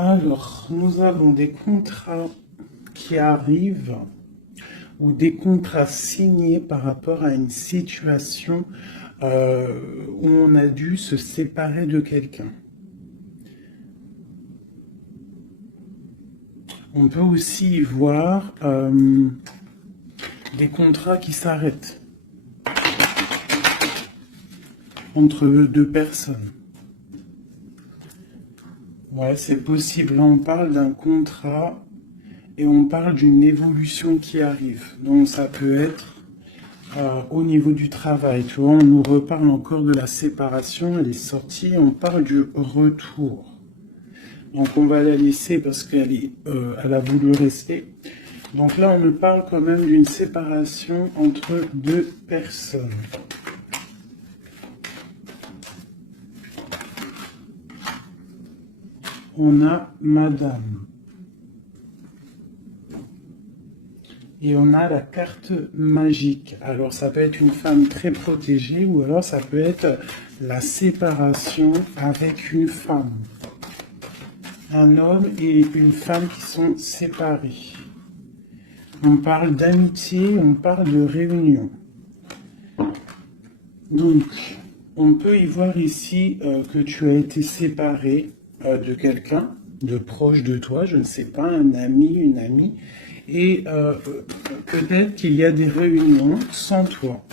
Alors, nous avons des contrats qui arrivent ou des contrats signés par rapport à une situation où on a dû se séparer de quelqu'un. On peut aussi y voir des contrats qui s'arrêtent entre deux personnes. Ouais, c'est possible. Là, on parle d'un contrat et on parle d'une évolution qui arrive. Donc, ça peut être au niveau du travail. Tu vois, on nous reparle encore de la séparation. Elle est sortie. On parle du retour. Donc, on va la laisser parce qu'elle elle a voulu rester. Donc là, on nous parle quand même d'une séparation entre deux personnes. On a Madame. Et on a la carte magique. Alors ça peut être une femme très protégée ou alors ça peut être la séparation avec une femme. Un homme et une femme qui sont séparés. On parle d'amitié, on parle de réunion. Donc, on peut y voir ici que tu as été séparé de quelqu'un, de proche de toi, je ne sais pas, un ami, une amie, et peut-être qu'il y a des réunions sans toi.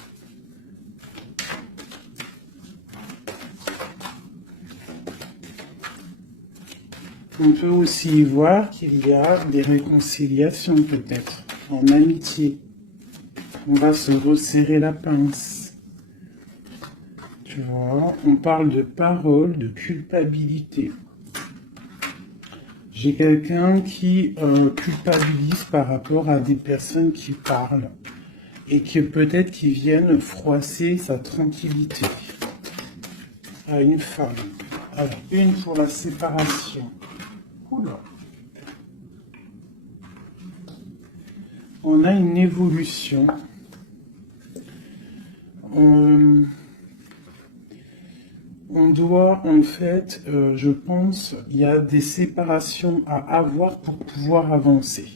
On peut aussi y voir qu'il y a des réconciliations peut-être, en amitié. On va se resserrer la pince. Tu vois, on parle de parole, de culpabilité. J'ai quelqu'un qui culpabilise par rapport à des personnes qui parlent et qui peut-être qui viennent froisser sa tranquillité. À une femme. Alors, une pour la séparation. Oula. On a une évolution. On doit, en fait, je pense, il y a des séparations à avoir pour pouvoir avancer,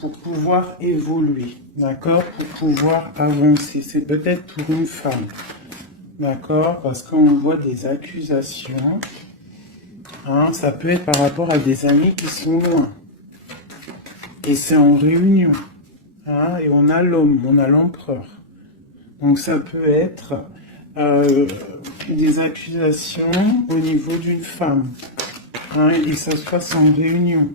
pour pouvoir évoluer, d'accord, pour pouvoir avancer. C'est peut-être pour une femme, d'accord, parce qu'on voit des accusations. Hein, ça peut être par rapport à des amis qui sont loin. Et c'est en réunion. Hein, et on a l'homme, on a l'empereur. Donc ça peut être des accusations au niveau d'une femme. Hein, et ça se passe en réunion.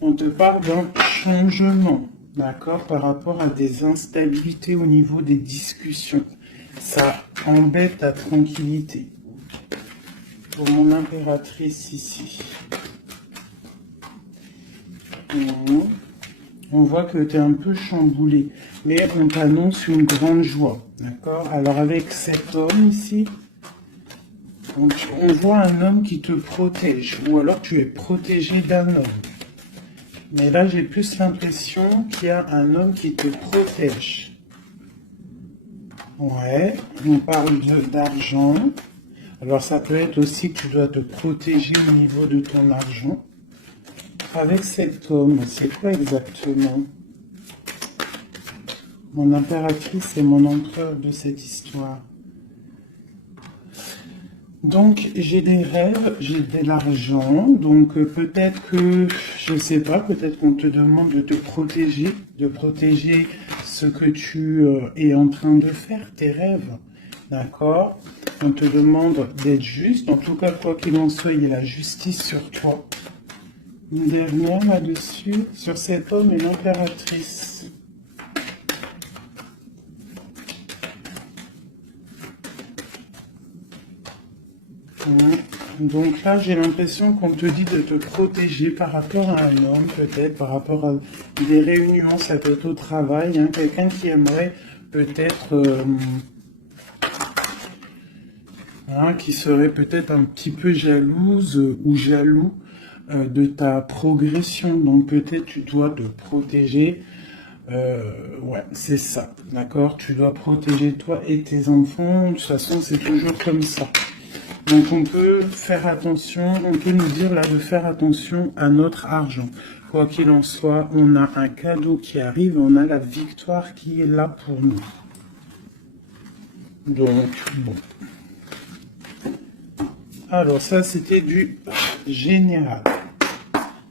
On te parle d'un changement, d'accord, par rapport à des instabilités au niveau des discussions. Ça embête ta tranquillité. Pour mon impératrice ici. On voit que tu es un peu chamboulé, mais on t'annonce une grande joie, d'accord? Alors avec cet homme ici, on voit un homme qui te protège, ou alors tu es protégé d'un homme. Mais là, j'ai plus l'impression qu'il y a un homme qui te protège. Ouais, on parle d'argent. Alors ça peut être aussi que tu dois te protéger au niveau de ton argent. Avec cet homme, c'est quoi exactement? Mon impératrice et mon empereur de cette histoire. Donc, j'ai des rêves, j'ai de l'argent, donc peut-être que, je sais pas, peut-être qu'on te demande de protéger ce que tu es en train de faire, tes rêves, d'accord? On te demande d'être juste, en tout cas, quoi qu'il en soit, il y a la justice sur toi. Une dernière là-dessus, sur cet homme et l'impératrice. Donc là, j'ai l'impression qu'on te dit de te protéger par rapport à un homme, peut-être, par rapport à des réunions, ça peut être au travail, hein, quelqu'un qui aimerait peut-être, qui serait peut-être un petit peu jalouse ou jaloux de ta progression. Donc peut-être tu dois te protéger. Ouais, c'est ça, d'accord? Tu dois protéger toi et tes enfants. De toute façon, c'est toujours comme ça. Donc on peut faire attention, on peut nous dire là de faire attention à notre argent. Quoi qu'il en soit, on a un cadeau qui arrive, on a la victoire qui est là pour nous. Donc, bon. Alors ça, c'était du général.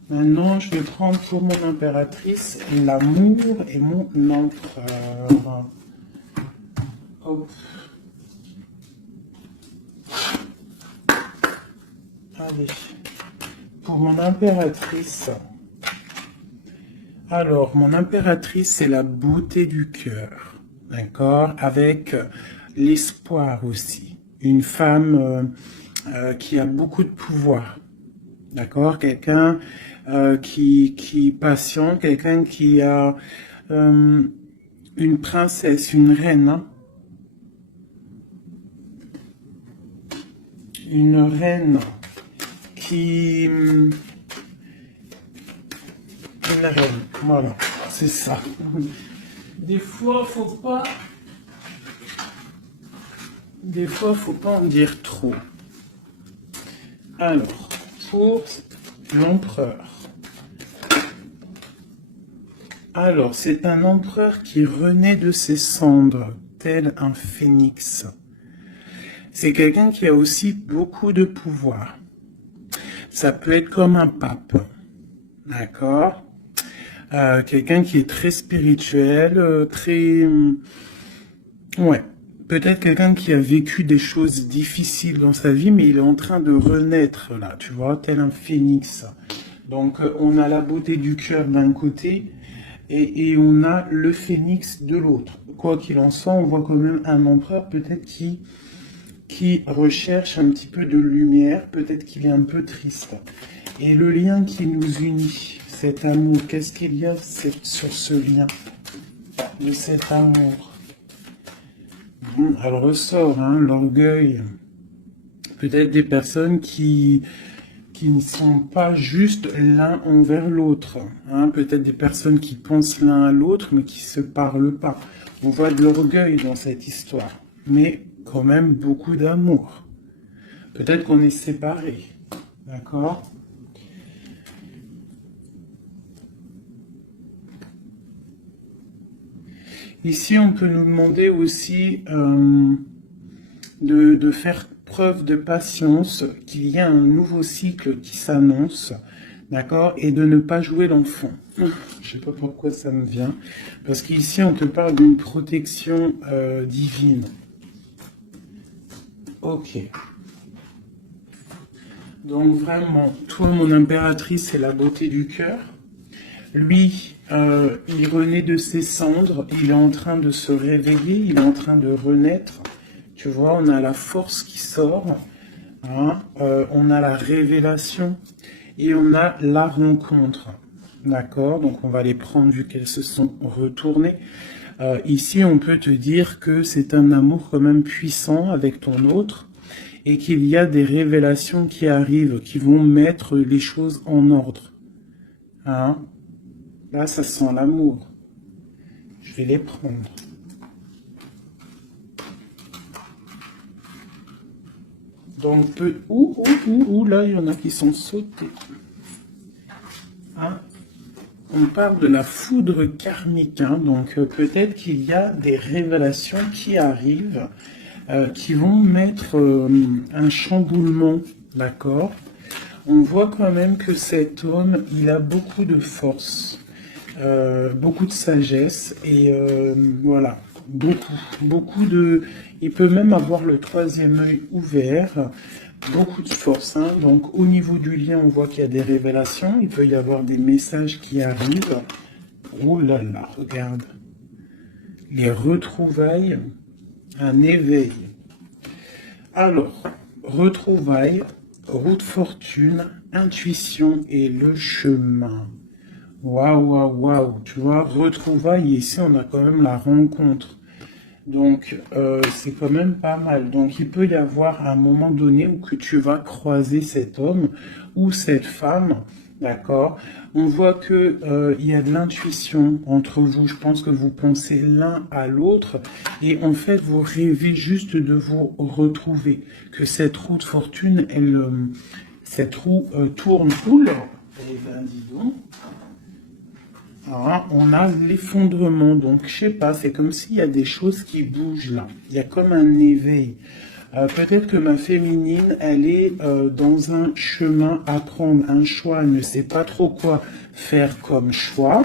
Maintenant, je vais prendre pour mon impératrice l'amour et mon empereur. Hop. Allez. Pour mon impératrice. Alors, mon impératrice, c'est la beauté du cœur. D'accord? Avec l'espoir aussi. Une femme qui a beaucoup de pouvoir. D'accord? Quelqu'un qui est patient, quelqu'un qui a une princesse, une reine. Hein? Une reine qui... Une reine, voilà, c'est ça. Des fois, faut pas en dire trop. Alors, pour l'empereur. Alors, c'est un empereur qui renaît de ses cendres, tel un phénix. C'est quelqu'un qui a aussi beaucoup de pouvoir. Ça peut être comme un pape, d'accord? Quelqu'un qui est très spirituel, très... ouais. Peut-être quelqu'un qui a vécu des choses difficiles dans sa vie, mais il est en train de renaître là, tu vois, tel un phénix. Donc, on a la beauté du cœur d'un côté et on a le phénix de l'autre. Quoi qu'il en soit, on voit quand même un empereur peut-être qui recherche un petit peu de lumière, peut-être qu'il est un peu triste. Et le lien qui nous unit, cet amour, qu'est-ce qu'il y a sur ce lien de cet amour? Elle ressort, hein, l'orgueil. Peut-être des personnes qui ne sont pas juste l'un envers l'autre. Hein, peut-être des personnes qui pensent l'un à l'autre, mais qui ne se parlent pas. On voit de l'orgueil dans cette histoire. Mais quand même beaucoup d'amour. Peut-être qu'on est séparés. D'accord ? Ici, on peut nous demander aussi de faire preuve de patience, qu'il y a un nouveau cycle qui s'annonce, d'accord, et de ne pas jouer l'enfant. Je sais pas pourquoi ça me vient, parce qu'ici, on te parle d'une protection divine. Ok. Donc vraiment, toi, mon impératrice, c'est la beauté du cœur. Lui, il renaît de ses cendres, il est en train de se réveiller, il est en train de renaître. Tu vois, on a la force qui sort, hein, on a la révélation et on a la rencontre. D'accord? Donc on va les prendre vu qu'elles se sont retournées. Ici, on peut te dire que c'est un amour quand même puissant avec ton autre et qu'il y a des révélations qui arrivent, qui vont mettre les choses en ordre. Hein? Là, ça sent l'amour. Je vais les prendre. Donc, là, il y en a qui sont sautés. Hein? On parle de la foudre karmique. Hein? Donc, peut-être qu'il y a des révélations qui arrivent, qui vont mettre un chamboulement, d'accord? On voit quand même que cet homme, il a beaucoup de force. Beaucoup de sagesse et voilà, beaucoup de... Il peut même avoir le troisième œil ouvert, beaucoup de force. Hein. Donc au niveau du lien, on voit qu'il y a des révélations, il peut y avoir des messages qui arrivent. Oh là là, regarde. Les retrouvailles, un éveil. Alors, retrouvailles, route fortune, intuition et le chemin. Waouh, tu vois, retrouvailles, ici on a quand même la rencontre. Donc, c'est quand même pas mal. Donc, il peut y avoir un moment donné où que tu vas croiser cet homme ou cette femme D'accord? On voit que il y a de l'intuition entre vous. Je pense que vous pensez l'un à l'autre et en fait vous rêvez juste de vous retrouver. Que cette roue de fortune, cette roue tourne. Oula! Eh ben dis donc. Alors, on a l'effondrement, donc je sais pas, c'est comme s'il y a des choses qui bougent là. Il y a comme un éveil. Peut-être que ma féminine, elle est dans un chemin à prendre, un choix, elle ne sait pas trop quoi faire comme choix.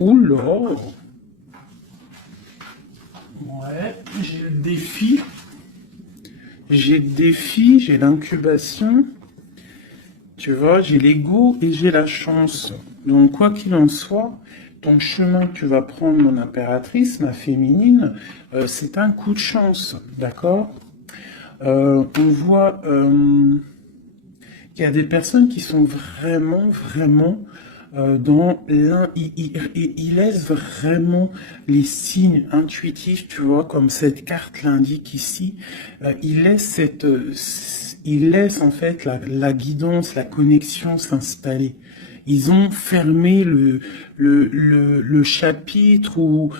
Oula! Ouais, j'ai le défi. J'ai le défi, j'ai l'incubation. Tu vois, j'ai l'ego et j'ai la chance. Donc, quoi qu'il en soit, ton chemin que tu vas prendre, mon impératrice, ma féminine, c'est un coup de chance, d'accord? On voit qu'il y a des personnes qui sont vraiment dans l'un, ils laissent vraiment les signes intuitifs, tu vois, comme cette carte l'indique ici. Ils laissent ils laissent en fait la guidance, la connexion s'installer. Ils ont fermé le chapitre ou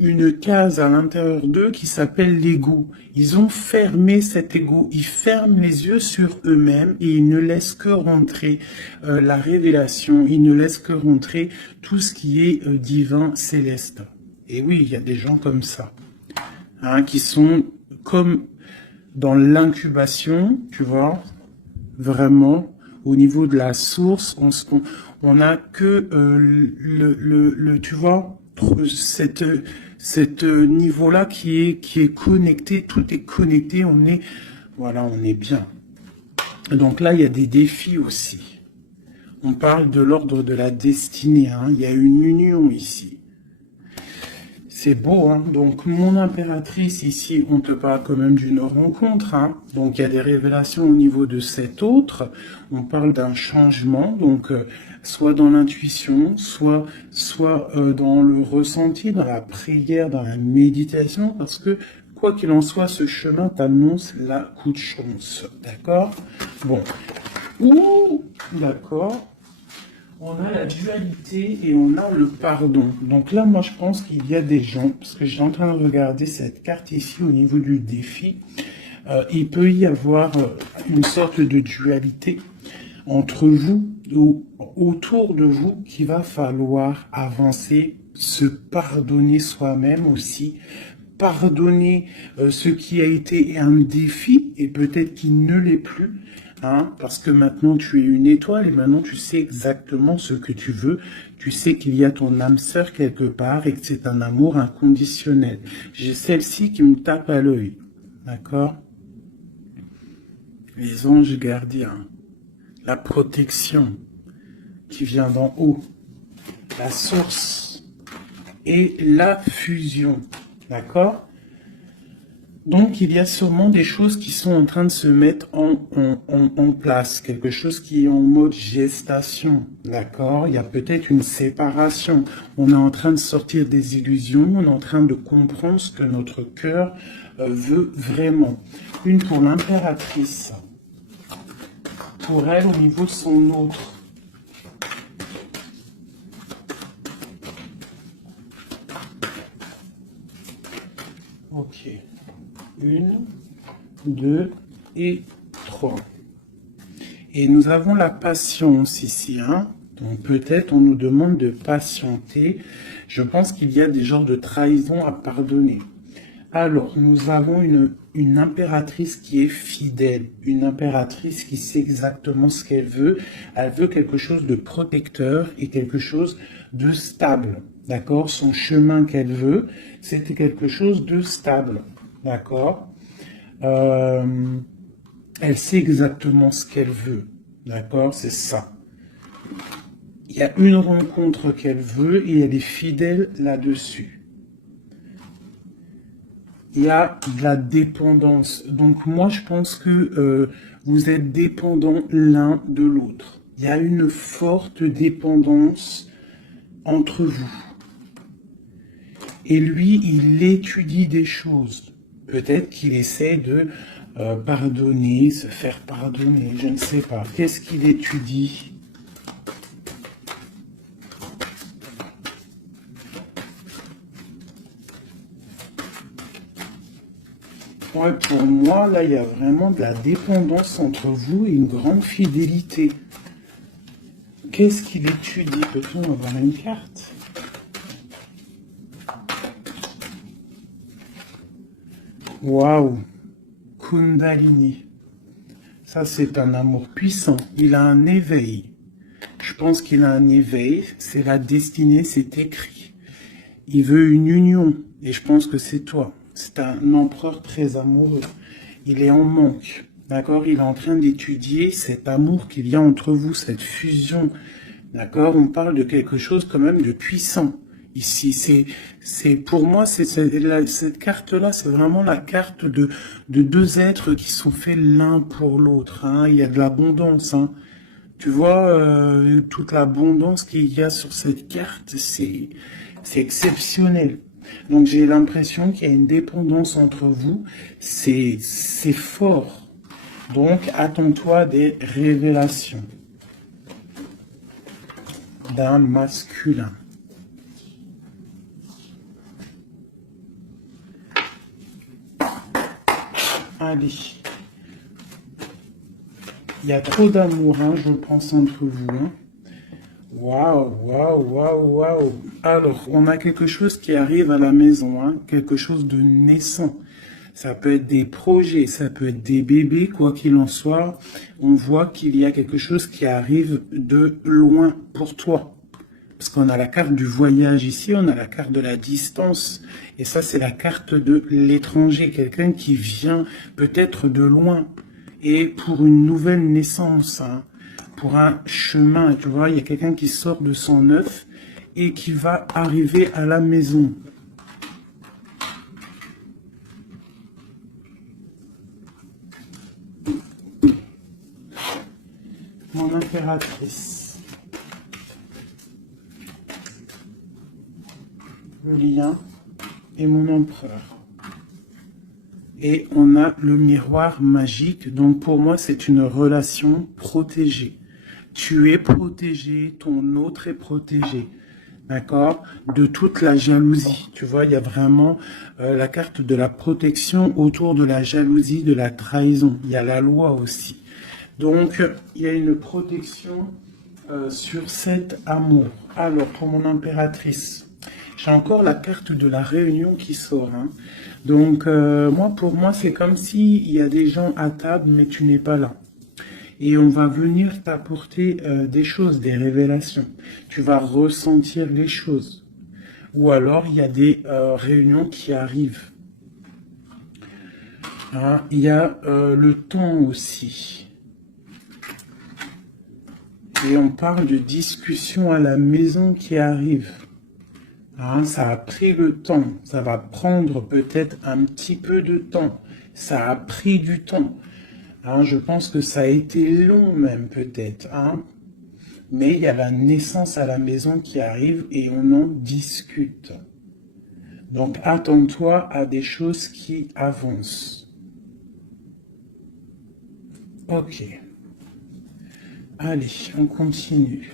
une case à l'intérieur d'eux qui s'appelle l'ego. Ils ont fermé cet ego. Ils ferment les yeux sur eux-mêmes et ils ne laissent que rentrer la révélation. Ils ne laissent que rentrer tout ce qui est divin, céleste. Et oui, il y a des gens comme ça, hein, qui sont comme dans l'incubation, tu vois, vraiment, au niveau de la source, on a que tu vois, cette niveau-là qui est connecté, tout est connecté, voilà, on est bien. Donc là, il y a des défis aussi. On parle de l'ordre de la destinée, hein. Il y a une union ici. C'est beau, hein. Donc, mon impératrice, ici, on te parle quand même d'une rencontre, hein. Donc, il y a des révélations au niveau de cet autre. On parle d'un changement, donc, soit dans l'intuition, soit dans le ressenti, dans la prière, dans la méditation, parce que, quoi qu'il en soit, ce chemin t'annonce la coup de chance. D'accord? Bon. Ouh, d'accord. On a la dualité et on a le pardon. Donc là, moi, je pense qu'il y a des gens, parce que j'ai en train de regarder cette carte ici au niveau du défi, il peut y avoir une sorte de dualité entre vous ou autour de vous qu'il va falloir avancer, se pardonner soi-même aussi, pardonner ce qui a été un défi et peut-être qu'il ne l'est plus. Hein, parce que maintenant tu es une étoile et maintenant tu sais exactement ce que tu veux. Tu sais qu'il y a ton âme sœur quelque part et que c'est un amour inconditionnel. J'ai celle-ci qui me tape à l'œil. D'accord? Les anges gardiens. La protection qui vient d'en haut. La source. Et la fusion. D'accord? Donc, il y a sûrement des choses qui sont en train de se mettre en place, quelque chose qui est en mode gestation, d'accord? Il y a peut-être une séparation. On est en train de sortir des illusions, on est en train de comprendre ce que notre cœur veut vraiment. Une pour l'impératrice, pour elle au niveau de son autre. Ok. 1, 2 et 3. Et nous avons la patience ici, hein. Donc peut-être on nous demande de patienter. Je pense qu'il y a des genres de trahison à pardonner. Alors, nous avons une impératrice qui est fidèle, une impératrice qui sait exactement ce qu'elle veut. Elle veut quelque chose de protecteur et quelque chose de stable. D'accord? Son chemin qu'elle veut, c'était quelque chose de stable. D'accord? Elle sait exactement ce qu'elle veut. D'accord? C'est ça. Il y a une rencontre qu'elle veut et elle est fidèle là-dessus. Il y a de la dépendance. Donc moi, je pense que vous êtes dépendants l'un de l'autre. Il y a une forte dépendance entre vous. Et lui, il étudie des choses. Peut-être qu'il essaie de pardonner, se faire pardonner, je ne sais pas. Qu'est-ce qu'il étudie? Ouais, pour moi, là, il y a vraiment de la dépendance entre vous et une grande fidélité. Qu'est-ce qu'il étudie? Peut-on avoir une carte? Waouh! Kundalini. Ça, c'est un amour puissant. Il a un éveil. Je pense qu'il a un éveil. C'est la destinée, c'est écrit. Il veut une union. Et je pense que c'est toi. C'est un empereur très amoureux. Il est en manque. D'accord? Il est en train d'étudier cet amour qu'il y a entre vous, cette fusion. D'accord? On parle de quelque chose quand même de puissant. Ici, pour moi, cette carte-là, c'est vraiment la carte de deux êtres qui sont faits l'un pour l'autre. Hein. Il y a de l'abondance. Hein. Tu vois, toute l'abondance qu'il y a sur cette carte, c'est exceptionnel. Donc j'ai l'impression qu'il y a une dépendance entre vous. C'est fort. Donc attends-toi des révélations d'un masculin. Allez. Il y a trop d'amour, hein, je pense, entre vous. Hein. Waouh, waouh, waouh, waouh. Alors, on a quelque chose qui arrive à la maison, hein, quelque chose de naissant. Ça peut être des projets, ça peut être des bébés, quoi qu'il en soit. On voit qu'il y a quelque chose qui arrive de loin pour toi. Parce qu'on a la carte du voyage ici, on a la carte de la distance. Et ça, c'est la carte de l'étranger, quelqu'un qui vient peut-être de loin. Et pour une nouvelle naissance, hein, pour un chemin, tu vois, il y a quelqu'un qui sort de son œuf et qui va arriver à la maison. Mon impératrice. Le lien et mon empereur. Et on a le miroir magique. Donc pour moi, c'est une relation protégée. Tu es protégé, ton autre est protégé. D'accord? De toute la jalousie. Tu vois, il y a vraiment la carte de la protection autour de la jalousie, de la trahison. Il y a la loi aussi. Donc, il y a une protection sur cet amour. Alors, pour mon impératrice, j'ai encore la carte de la réunion qui sort. Hein. Donc, pour moi, c'est comme s'il y a des gens à table, mais tu n'es pas là. Et on va venir t'apporter des choses, des révélations. Tu vas ressentir les choses. Ou alors, il y a des réunions qui arrivent. Hein, il y a le temps aussi. Et on parle de discussion à la maison qui arrive. Hein, ça a pris le temps. Ça va prendre peut-être un petit peu de temps. Ça a pris du temps. Hein, je pense que ça a été long même peut-être. Hein. Mais il y a la naissance à la maison qui arrive et on en discute. Donc attends-toi à des choses qui avancent. Ok. Allez, on continue.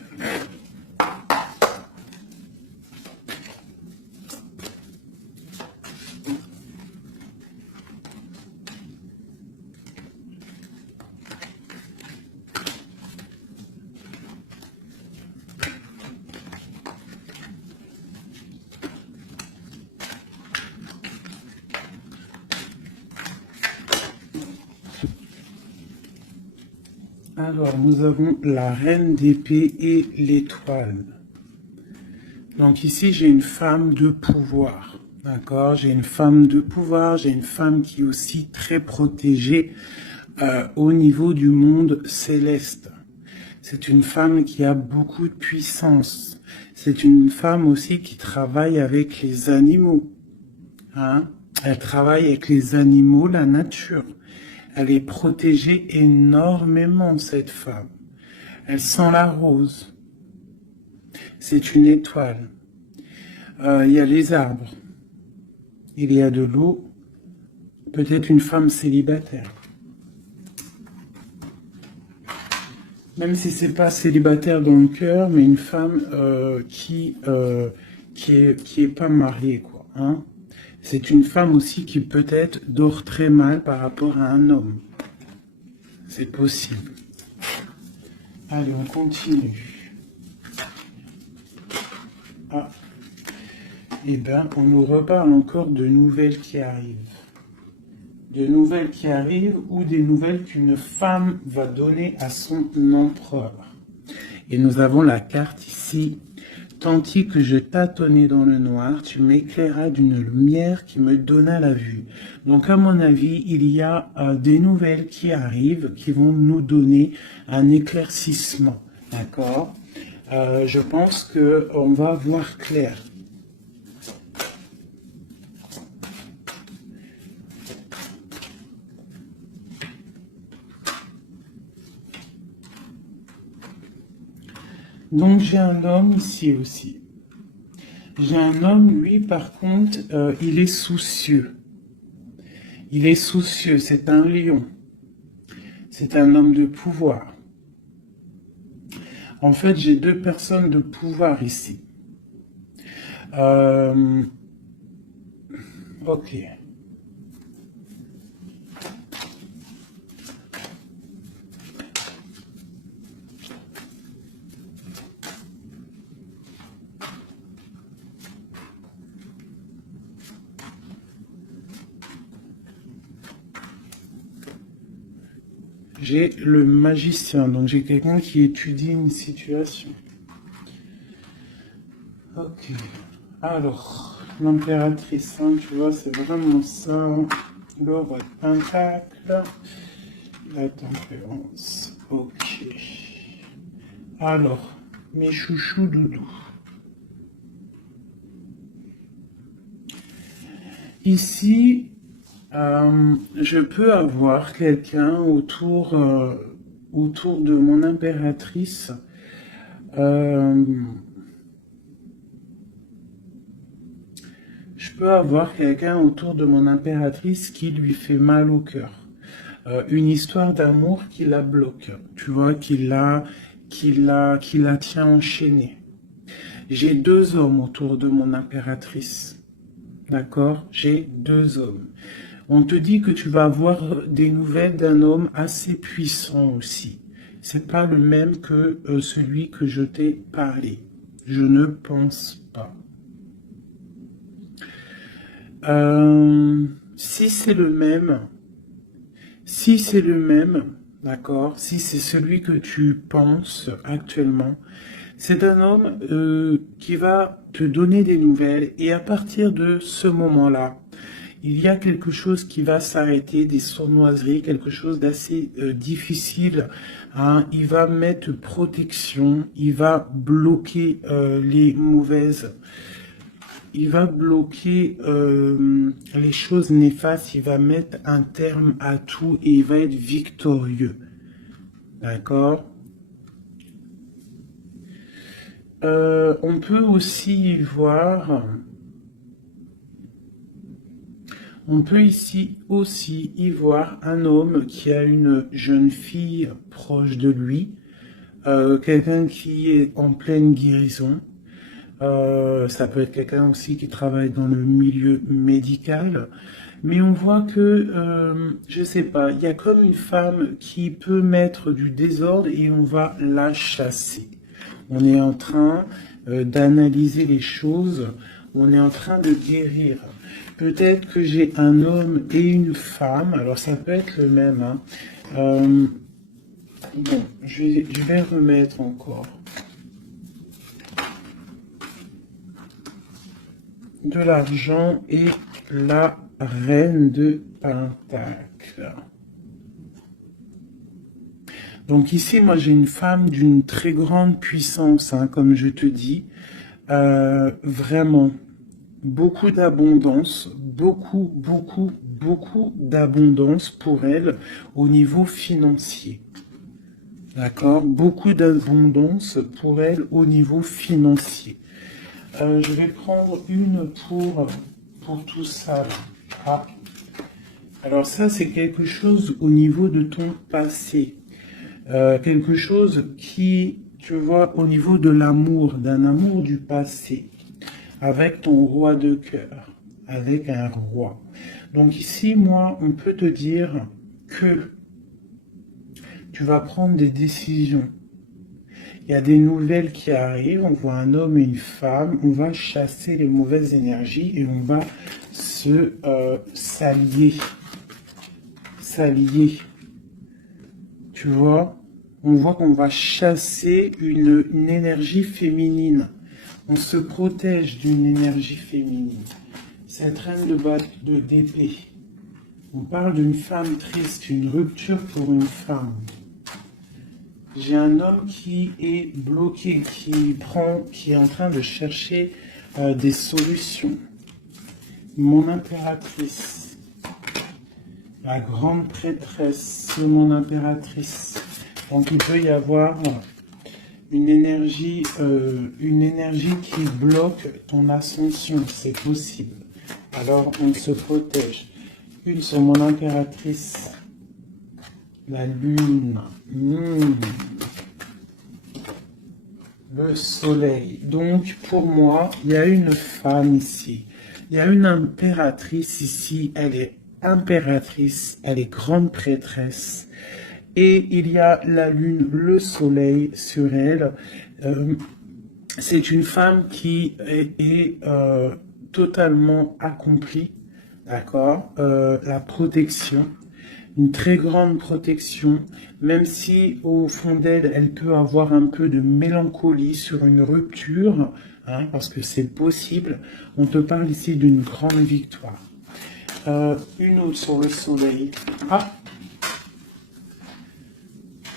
Alors, nous avons la reine d'épée et l'étoile. Donc ici, j'ai une femme de pouvoir. D'accord? J'ai une femme de pouvoir, j'ai une femme qui est aussi très protégée au niveau du monde céleste. C'est une femme qui a beaucoup de puissance. C'est une femme aussi qui travaille avec les animaux. Hein? Elle travaille avec les animaux, la nature. Elle est protégée énormément, cette femme. Elle sent la rose. C'est une étoile. Il y a les arbres. Il y a de l'eau. Peut-être une femme célibataire. Même si c'est pas célibataire dans le cœur, mais une femme qui est pas mariée, quoi. Hein. C'est une femme aussi qui peut-être dort très mal par rapport à un homme. C'est possible. Allez, on continue. Ah. Eh bien, on nous reparle encore de nouvelles qui arrivent. De nouvelles qui arrivent ou des nouvelles qu'une femme va donner à son empereur. Et nous avons la carte ici. Tandis que je tâtonnais dans le noir, tu m'éclairas d'une lumière qui me donna la vue. Donc, à mon avis, il y a des nouvelles qui arrivent, qui vont nous donner un éclaircissement. D'accord? Je pense qu'on va voir clair. Donc, j'ai un homme ici aussi. J'ai un homme, lui, par contre, il est soucieux. Il est soucieux, c'est un lion. C'est un homme de pouvoir. En fait, j'ai deux personnes de pouvoir ici. Ok. J'ai le magicien, donc j'ai quelqu'un qui étudie une situation. Ok. Alors, l'impératrice, hein, tu vois, c'est vraiment ça. Le roi de pentacle, la tempérance. Ok. Alors, mes chouchous doudous. Ici, je peux avoir quelqu'un autour de mon impératrice. Je peux avoir quelqu'un autour de mon impératrice qui lui fait mal au cœur. Une histoire d'amour qui la bloque, tu vois, qui la tient enchaînée. J'ai deux hommes autour de mon impératrice. D'accord? J'ai deux hommes. On te dit que tu vas avoir des nouvelles d'un homme assez puissant aussi. C'est pas le même que celui que je t'ai parlé. Je ne pense pas. Si c'est le même, d'accord, si c'est celui que tu penses actuellement, c'est un homme qui va te donner des nouvelles et à partir de ce moment-là, il y a quelque chose qui va s'arrêter, des sournoiseries, quelque chose d'assez difficile. Hein. Il va mettre protection, il va bloquer les mauvaises. Il va bloquer les choses néfastes, il va mettre un terme à tout et il va être victorieux. D'accord? On peut aussi y voir... On peut ici aussi y voir un homme qui a une jeune fille proche de lui, quelqu'un qui est en pleine guérison. Ça peut être quelqu'un aussi qui travaille dans le milieu médical. Mais on voit que, je sais pas, il y a comme une femme qui peut mettre du désordre et on va la chasser. On est en train d'analyser les choses, on est en train de guérir. Peut-être que j'ai un homme et une femme, alors ça peut être le même. Hein. Bon, je vais remettre encore. De l'argent et la reine de Pentacle. Donc ici, moi j'ai une femme d'une très grande puissance, hein, comme je te dis. Vraiment, beaucoup d'abondance, beaucoup d'abondance pour elle au niveau financier. D'accord? Beaucoup d'abondance pour elle au niveau financier. Je vais prendre une pour tout ça. Ah. Alors ça, c'est quelque chose au niveau de ton passé. Quelque chose qui, tu vois, au niveau de l'amour, d'un amour du passé, avec ton roi de cœur. avec un roi. Donc ici, moi, on peut te dire que tu vas prendre des décisions. Il y a des nouvelles qui arrivent, on voit un homme et une femme, on va chasser les mauvaises énergies et on va s'allier. S'allier. Tu vois, on voit qu'on va chasser une énergie féminine. On se protège d'une énergie féminine. Cette reine d'épée. On parle d'une femme triste, une rupture pour une femme. J'ai un homme qui est bloqué, qui est en train de chercher des solutions. Mon impératrice, la grande prêtresse, c'est mon impératrice. Donc il peut y avoir une énergie qui bloque ton ascension, c'est possible. Alors on se protège. Une sur mon impératrice. La lune, le soleil. Donc, pour moi, il y a une femme ici. Il y a une impératrice ici. Elle est impératrice, elle est grande prêtresse. Et il y a la lune, le soleil sur elle. C'est une femme qui est totalement accomplie. D'accord, la protection. Une très grande protection, même si au fond d'elle, elle peut avoir un peu de mélancolie sur une rupture, hein, parce que c'est possible. On te parle ici d'une grande victoire. Une autre sur le soleil. Ah,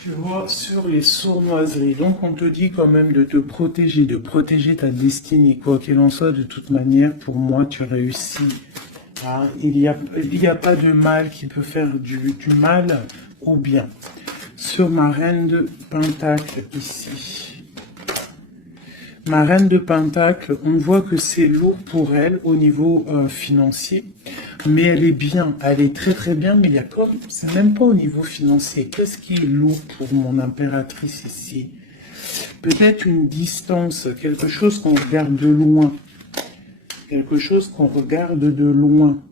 tu vois, sur les sournoiseries. Donc on te dit quand même de te protéger, de protéger ta destinée. Quoi qu'il en soit, de toute manière, pour moi, tu réussis. Ah, il n'y a pas de mal qui peut faire du mal au bien. Sur ma reine de Pentacle ici. Ma reine de Pentacle, on voit que c'est lourd pour elle au niveau financier. Mais elle est bien, elle est très très bien, mais il y a comme, c'est même pas au niveau financier. Qu'est-ce qui est lourd pour mon impératrice ici? Peut-être une distance, quelque chose qu'on regarde de loin. Quelque chose qu'on regarde de loin.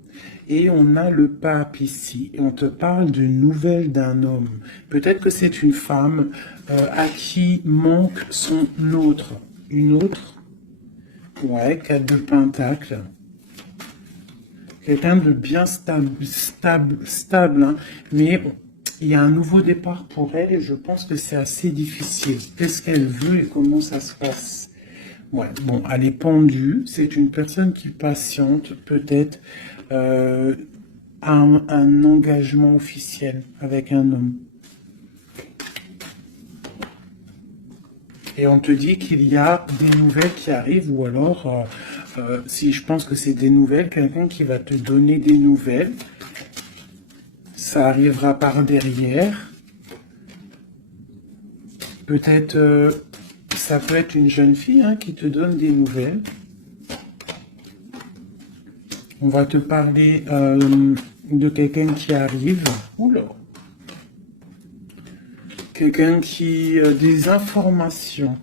Et on a le pape ici. Et on te parle d'une nouvelle d'un homme. Peut-être que c'est une femme à qui manque son autre. Une autre. Ouais, 4 de pentacle. Quelqu'un de bien stable, hein. Mais il y a un nouveau départ pour elle et je pense que c'est assez difficile. Qu'est-ce qu'elle veut et comment ça se passe? Ouais, bon, elle est pendue. C'est une personne qui patiente, peut-être, un engagement officiel avec un homme. Et on te dit qu'il y a des nouvelles qui arrivent, ou alors, si je pense que c'est des nouvelles, quelqu'un qui va te donner des nouvelles. Ça arrivera par derrière. Peut-être, ça peut être une jeune fille hein, qui te donne des nouvelles. On va te parler de quelqu'un qui arrive. Oula. Quelqu'un qui... des informations.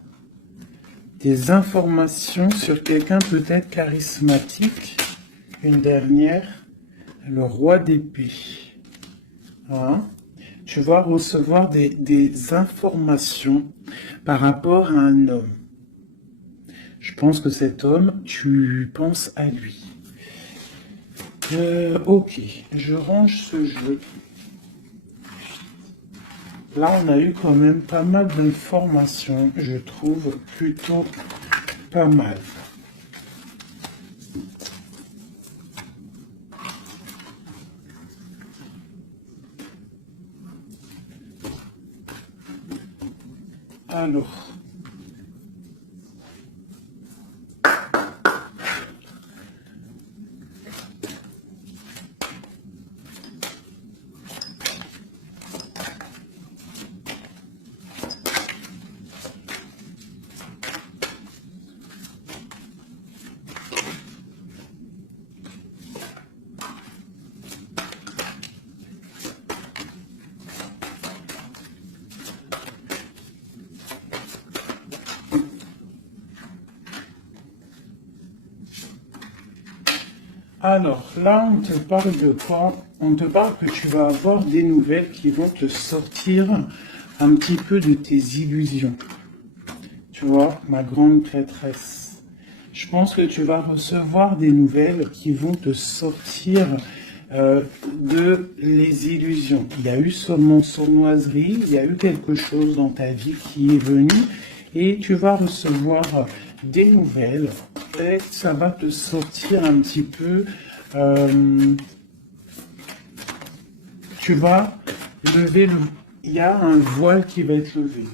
Des informations sur quelqu'un peut-être charismatique. Une dernière. Le roi d'épée. Hein? Tu vas recevoir des informations par rapport à un homme. Je pense que cet homme, tu penses à lui. Ok, je range ce jeu. Là, on a eu quand même pas mal d'informations, je trouve plutôt pas mal. Alors... Alors, là, on te parle de quoi? On te parle que tu vas avoir des nouvelles qui vont te sortir un petit peu de tes illusions. Tu vois, ma grande prêtresse. Je pense que tu vas recevoir des nouvelles qui vont te sortir de les illusions. Il y a eu sûrement sournoiserie, il y a eu quelque chose dans ta vie qui est venu et tu vas recevoir des nouvelles. Et ça va te sortir un petit peu. Tu vas lever le. Il y a un voile qui va être levé.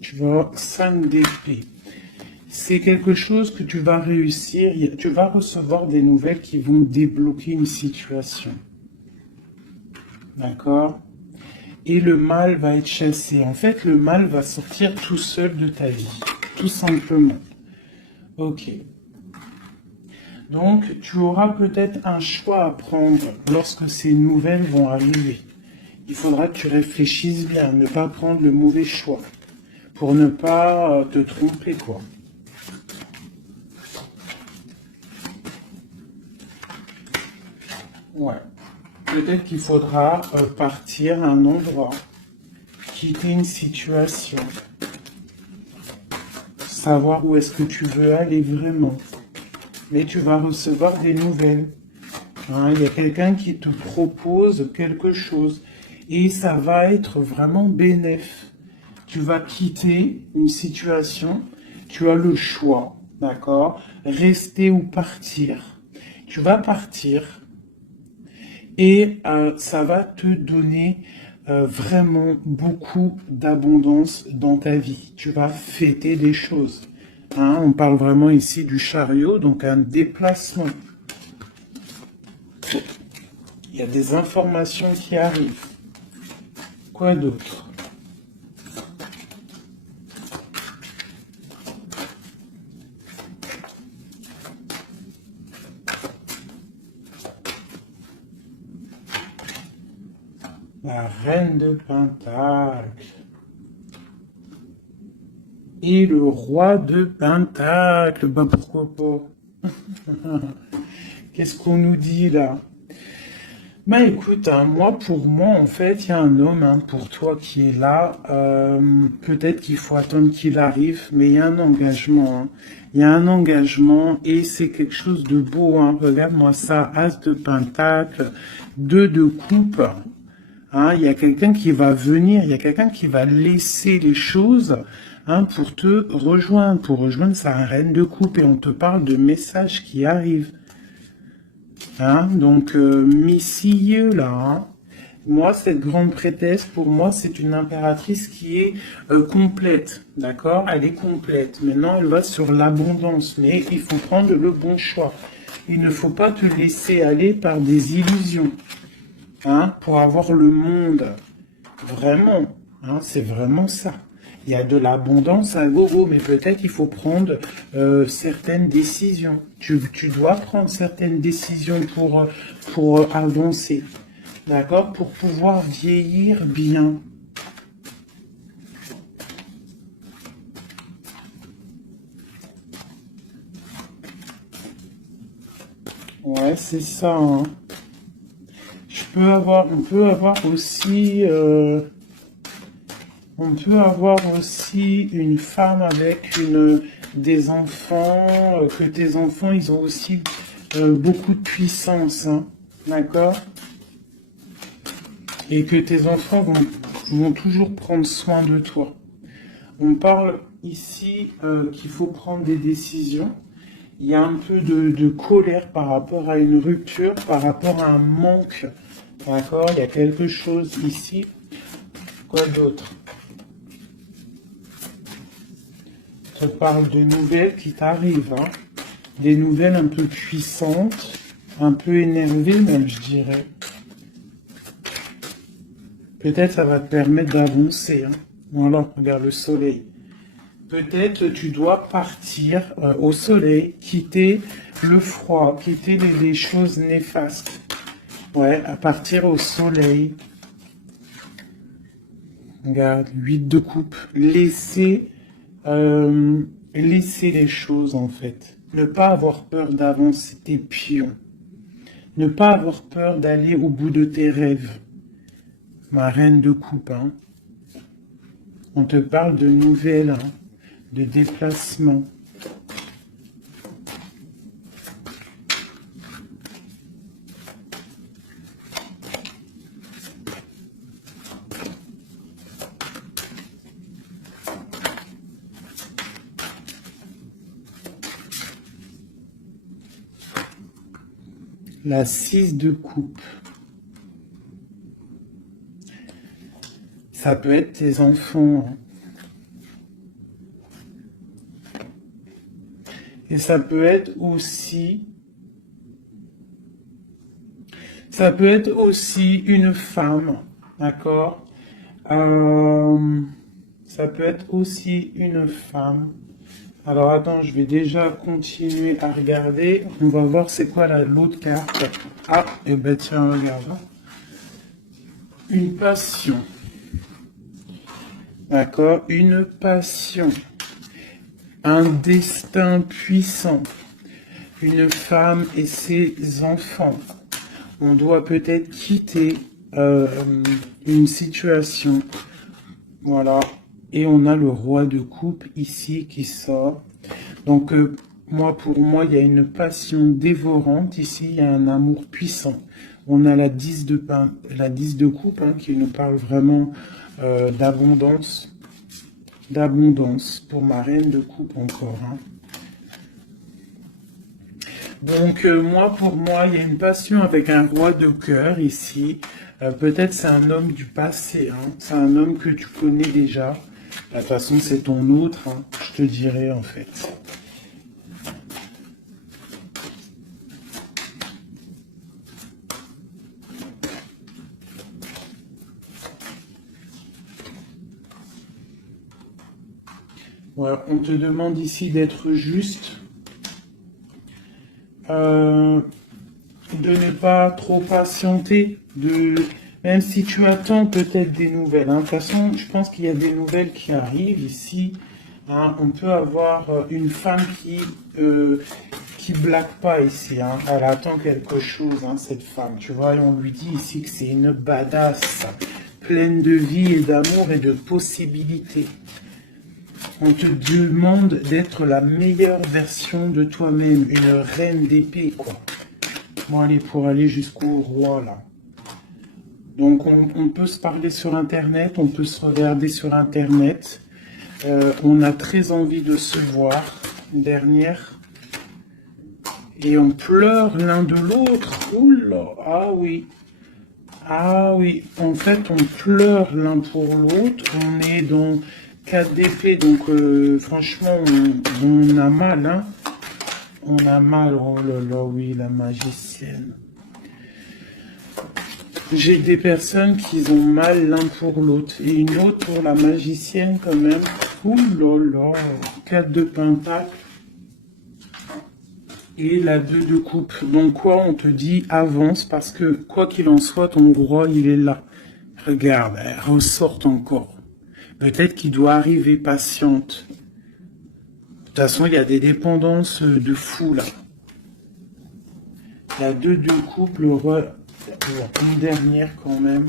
Tu vois, 5 d'épée. C'est quelque chose que tu vas réussir. Tu vas recevoir des nouvelles qui vont débloquer une situation. D'accord? Et le mal va être chassé. En fait, le mal va sortir tout seul de ta vie. Tout simplement. Ok. Donc, tu auras peut-être un choix à prendre lorsque ces nouvelles vont arriver. Il faudra que tu réfléchisses bien, ne pas prendre le mauvais choix. Pour ne pas te tromper, quoi. Ouais. Peut-être qu'il faudra partir à un endroit, quitter une situation, savoir où est-ce que tu veux aller vraiment. Mais tu vas recevoir des nouvelles. Hein, il y a quelqu'un qui te propose quelque chose et ça va être vraiment bénéf. Tu vas quitter une situation, tu as le choix, d'accord? Rester ou partir. Tu vas partir et ça va te donner vraiment beaucoup d'abondance dans ta vie. Tu vas fêter des choses. Hein, on parle vraiment ici du chariot, donc un déplacement. Il y a des informations qui arrivent. Quoi d'autre? La reine de Pentacle. Et le roi de Pentacle. Ben pourquoi pas? Qu'est-ce qu'on nous dit là? Bah écoute, hein, pour moi, en fait, il y a un homme pour toi qui est là. Peut-être qu'il faut attendre qu'il arrive, mais il y a un engagement. Hein. Il y a un engagement et c'est quelque chose de beau. Hein. Regarde-moi ça, As de Pentacle, 2 de coupe. Hein, il y a quelqu'un qui va venir, il y a quelqu'un qui va laisser les choses pour te rejoindre, pour rejoindre sa reine de coupe. Et on te parle de messages qui arrivent. Hein, donc, messieurs, là, hein. Moi, cette grande prêtresse, pour moi, c'est une impératrice qui est complète, d'accord? Elle est complète. Maintenant, elle va sur l'abondance, mais il faut prendre le bon choix. Il ne faut pas te laisser aller par des illusions, hein, pour avoir le monde. Vraiment, hein, c'est vraiment ça. Il y a de l'abondance à gogo, mais peut-être il faut prendre certaines décisions. Tu dois prendre certaines décisions pour avancer, d'accord? Pour pouvoir vieillir bien. Ouais, c'est ça. Hein. On peut avoir aussi... On peut avoir aussi une femme avec des enfants, que tes enfants, ils ont aussi beaucoup de puissance, hein, d'accord? Et que tes enfants vont toujours prendre soin de toi. On parle ici qu'il faut prendre des décisions. Il y a un peu de colère par rapport à une rupture, par rapport à un manque, d'accord? Il y a quelque chose ici. Quoi d'autre? Je te parle de nouvelles qui t'arrivent, hein. Des nouvelles un peu puissantes, un peu énervées même, je dirais. Peut-être ça va te permettre d'avancer. Hein. Voilà, regarde le soleil. Peut-être tu dois partir au soleil, quitter le froid, quitter les choses néfastes. Ouais, à partir au soleil. Regarde, 8 de coupe. Laisser les choses en fait. Ne pas avoir peur d'avancer tes pions. Ne pas avoir peur d'aller au bout de tes rêves. Ma reine de coupe, hein. On te parle de nouvelles, hein, de déplacement. La 6 de coupe. Ça peut être tes enfants, hein. Et ça peut être aussi une femme, d'accord? Ça peut être aussi une femme. Alors attends, je vais déjà continuer à regarder. On va voir c'est quoi l'autre carte. Ah, et ben tiens, regarde. Une passion. D'accord? Une passion. Un destin puissant. Une femme et ses enfants. On doit peut-être quitter une situation. Voilà. Et on a le roi de coupe ici qui sort. Donc, pour moi, il y a une passion dévorante. Ici, il y a un amour puissant. On a la 10 de coupe, hein, qui nous parle vraiment d'abondance. D'abondance pour ma reine de coupe encore, hein. Donc, pour moi, il y a une passion avec un roi de cœur ici. Peut-être c'est un homme du passé, hein. C'est un homme que tu connais déjà. De toute façon, c'est ton autre, hein, je te dirais en fait. Voilà, on te demande ici d'être juste. De ne pas trop patienter, même si tu attends peut-être des nouvelles, hein. De toute façon, je pense qu'il y a des nouvelles qui arrivent ici, hein. On peut avoir une femme qui blague pas ici, hein. Elle attend quelque chose, hein, cette femme. Tu vois, et on lui dit ici que c'est une badass, pleine de vie et d'amour et de possibilités. On te demande d'être la meilleure version de toi-même, une reine d'épée, quoi. Bon, allez, pour aller jusqu'au roi, là. Donc, on peut se parler sur Internet, on peut se regarder sur Internet. On a très envie de se voir, une dernière. Et on pleure l'un de l'autre. Oula, ah oui. Ah oui, en fait, on pleure l'un pour l'autre. On est dans 4 d'épée, donc franchement, on a mal, hein. On a mal, oh là là, oui, la magicienne. J'ai des personnes qui ont mal l'un pour l'autre. Et une autre pour la magicienne quand même. Ouh là là, 4 de pentacle. Et la 2 de coupe. Donc quoi, on te dit avance parce que quoi qu'il en soit, ton roi, il est là. Regarde, elle ressort encore. Peut-être qu'il doit arriver patiente. De toute façon, il y a des dépendances de fou là. La 2 de coupe, le roi, une dernière quand même.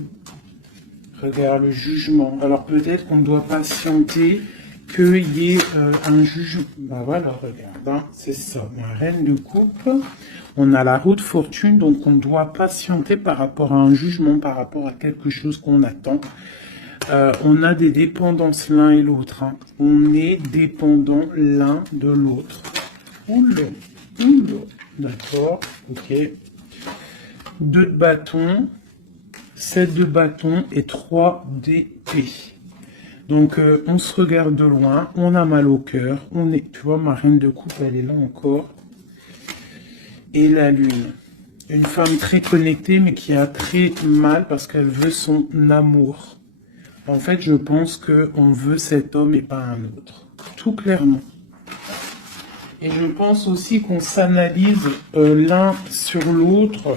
Regarde le jugement. Alors peut-être qu'on doit patienter qu'il y ait un jugement. Bah voilà, regarde, hein, c'est ça. La reine de coupe. On a la roue de fortune, donc on doit patienter par rapport à un jugement, par rapport à quelque chose qu'on attend. On a des dépendances l'un et l'autre, hein. On est dépendant l'un de l'autre. Oula, oula. D'accord, ok. 2 de bâton, 7 de bâton et 3 d'épée. Donc on se regarde de loin, on a mal au cœur, on est, tu vois, ma reine de coupe, elle est là encore. Et la lune. Une femme très connectée, mais qui a très mal parce qu'elle veut son amour. En fait, je pense qu'on veut cet homme et pas un autre. Tout clairement. Et je pense aussi qu'on s'analyse l'un sur l'autre,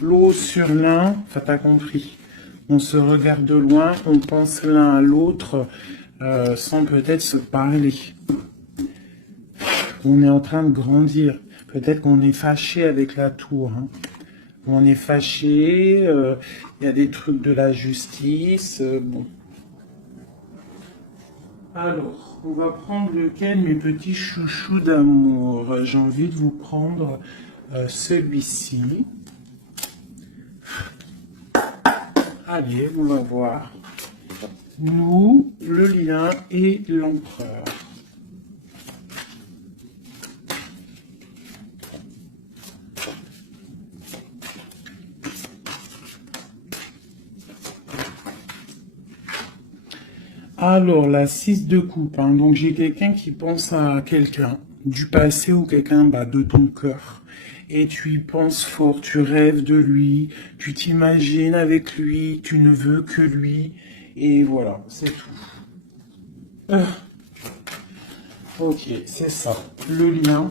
l'autre sur l'un. Enfin, t'as compris. On se regarde de loin, on pense l'un à l'autre sans peut-être se parler. On est en train de grandir. Peut-être qu'on est fâché avec la tour. Hein. On est fâché, il y a des trucs de la justice. Bon. Alors, on va prendre lequel, mes petits chouchous d'amour? J'ai envie de vous prendre celui-ci. Allez, on va voir. Nous, le lien et l'empereur. Alors, la 6 de coupe. Hein. Donc, j'ai quelqu'un qui pense à quelqu'un du passé ou quelqu'un de ton cœur. Et tu y penses fort, tu rêves de lui, tu t'imagines avec lui, tu ne veux que lui. Et voilà, c'est tout. Ok, c'est ça. Le lien.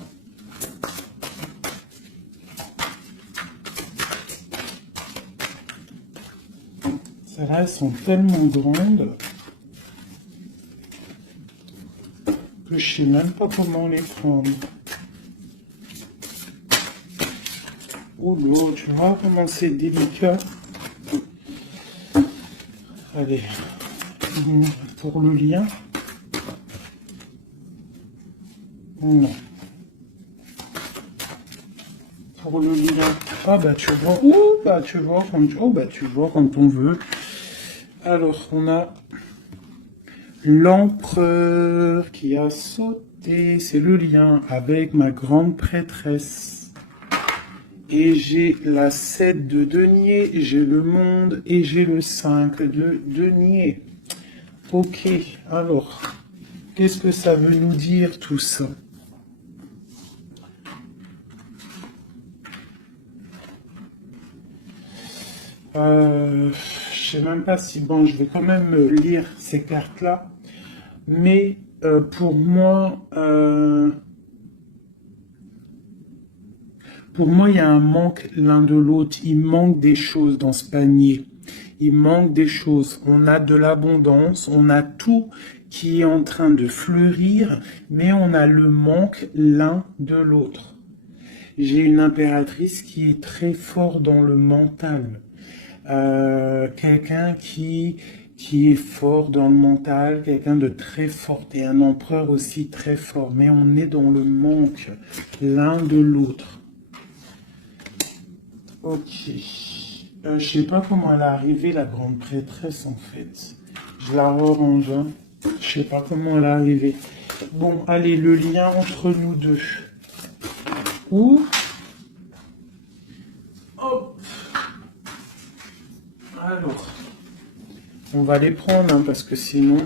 Celles-là, elles sont tellement grandes que je sais même pas comment les prendre. Oh là, tu vois comment c'est délicat. Allez, pour le lien. Non. Pour le lien. Ah bah tu vois. Tu vois quand on veut. Alors on a l'empereur qui a sauté. C'est le lien avec ma grande prêtresse. Et j'ai la 7 de denier, j'ai le monde et j'ai le 5 de denier. Ok, alors, qu'est-ce que ça veut nous dire tout ça? Je sais même pas si... Bon, je vais quand même lire ces cartes-là. Mais pour moi, il y a un manque l'un de l'autre. Il manque des choses dans ce panier. Il manque des choses. On a de l'abondance, on a tout qui est en train de fleurir, mais on a le manque l'un de l'autre. J'ai une impératrice qui est très fort dans le mental. Quelqu'un qui est fort dans le mental, quelqu'un de très fort, et un empereur aussi très fort. Mais on est dans le manque l'un de l'autre. Ok. Je sais pas comment elle est arrivée, la grande prêtresse, en fait. Je la rerange. Hein. Je sais pas comment elle est arrivée. Bon, allez, le lien entre nous deux. Ouh. Hop. Alors. On va les prendre, hein, parce que sinon...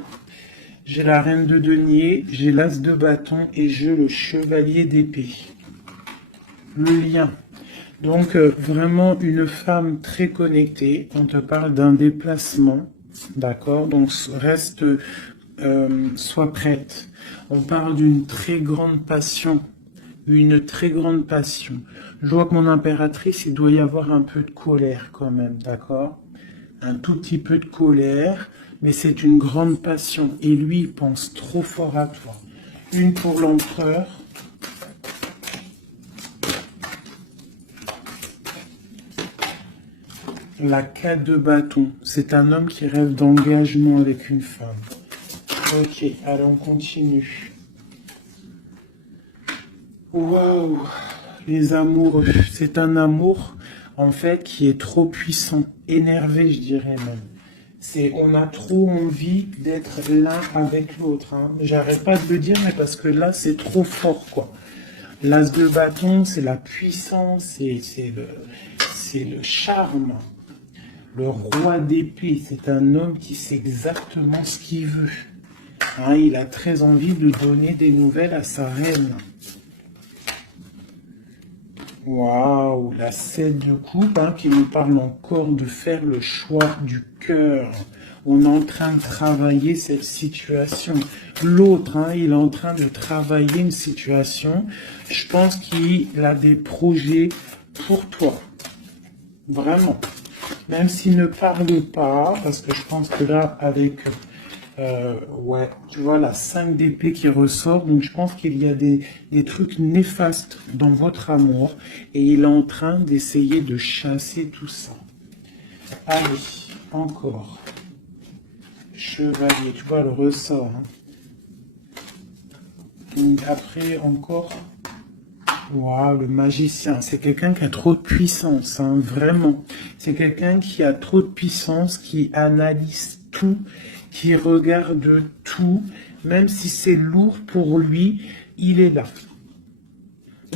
J'ai la reine de denier, j'ai l'as de bâton et j'ai le chevalier d'épée. Le lien. Donc, vraiment une femme très connectée. On te parle d'un déplacement. D'accord? Donc, reste, sois prête. On parle d'une très grande passion. Une très grande passion. Je vois que mon impératrice, il doit y avoir un peu de colère quand même. D'accord? Un tout petit peu de colère. Mais c'est une grande passion. Et lui, il pense trop fort à toi. Une pour l'empereur. La 4 de bâton. C'est un homme qui rêve d'engagement avec une femme. Ok, allez, on continue. Waouh, les amoureux. C'est un amour, en fait, qui est trop puissant. Énervé, je dirais même. On a trop envie d'être l'un avec l'autre. Hein. J'arrête pas de le dire, mais parce que là, c'est trop fort, quoi. L'as de bâton, c'est la puissance, c'est le charme. Le roi d'épée, c'est un homme qui sait exactement ce qu'il veut. Hein, il a très envie de donner des nouvelles à sa reine. Waouh, la 7 de coupe, hein, qui nous parle encore de faire le choix du cœur. On est en train de travailler cette situation. L'autre, hein, il est en train de travailler une situation. Je pense qu'il a des projets pour toi. Vraiment. Même s'il ne parle pas, parce que je pense que là, avec Ouais, tu vois la 5 d'épée qui ressort, donc je pense qu'il y a des trucs néfastes dans votre amour et il est en train d'essayer de chasser tout ça. Allez, encore. Chevalier, tu vois le ressort. Hein. Donc après, encore. Waouh, le magicien, c'est quelqu'un qui a trop de puissance, hein, vraiment. C'est quelqu'un qui a trop de puissance, qui analyse tout, qui regarde tout, même si c'est lourd pour lui, il est là.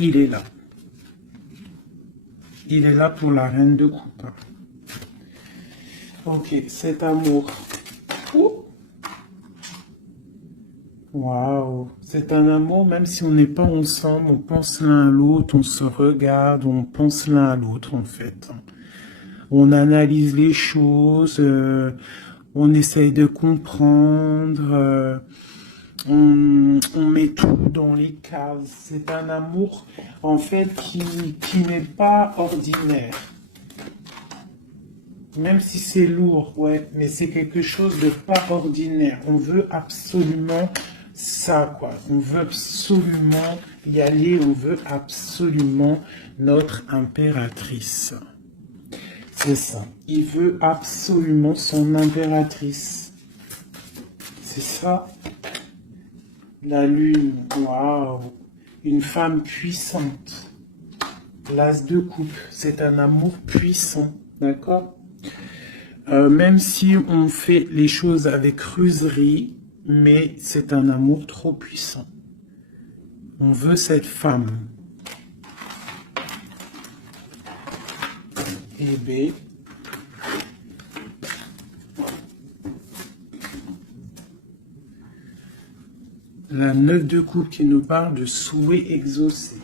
Il est là. Il est là pour la reine de coupe. Ok, cet amour. Ouh. Waouh, c'est un amour, même si on n'est pas ensemble, on pense l'un à l'autre, on se regarde, on pense l'un à l'autre en fait. On analyse les choses, on essaye de comprendre, on met tout dans les cases. C'est un amour en fait qui n'est pas ordinaire. Même si c'est lourd, ouais, mais c'est quelque chose de pas ordinaire. On veut absolument ça, quoi. On veut absolument y aller, on veut absolument notre impératrice. C'est ça. Il veut absolument son impératrice. C'est ça. La lune, waouh. Une femme puissante. L'as de coupe, c'est un amour puissant, d'accord? Même si on fait les choses avec ruserie, mais c'est un amour trop puissant. On veut cette femme. Et B. La 9 de coupe qui nous parle de souhait exaucé.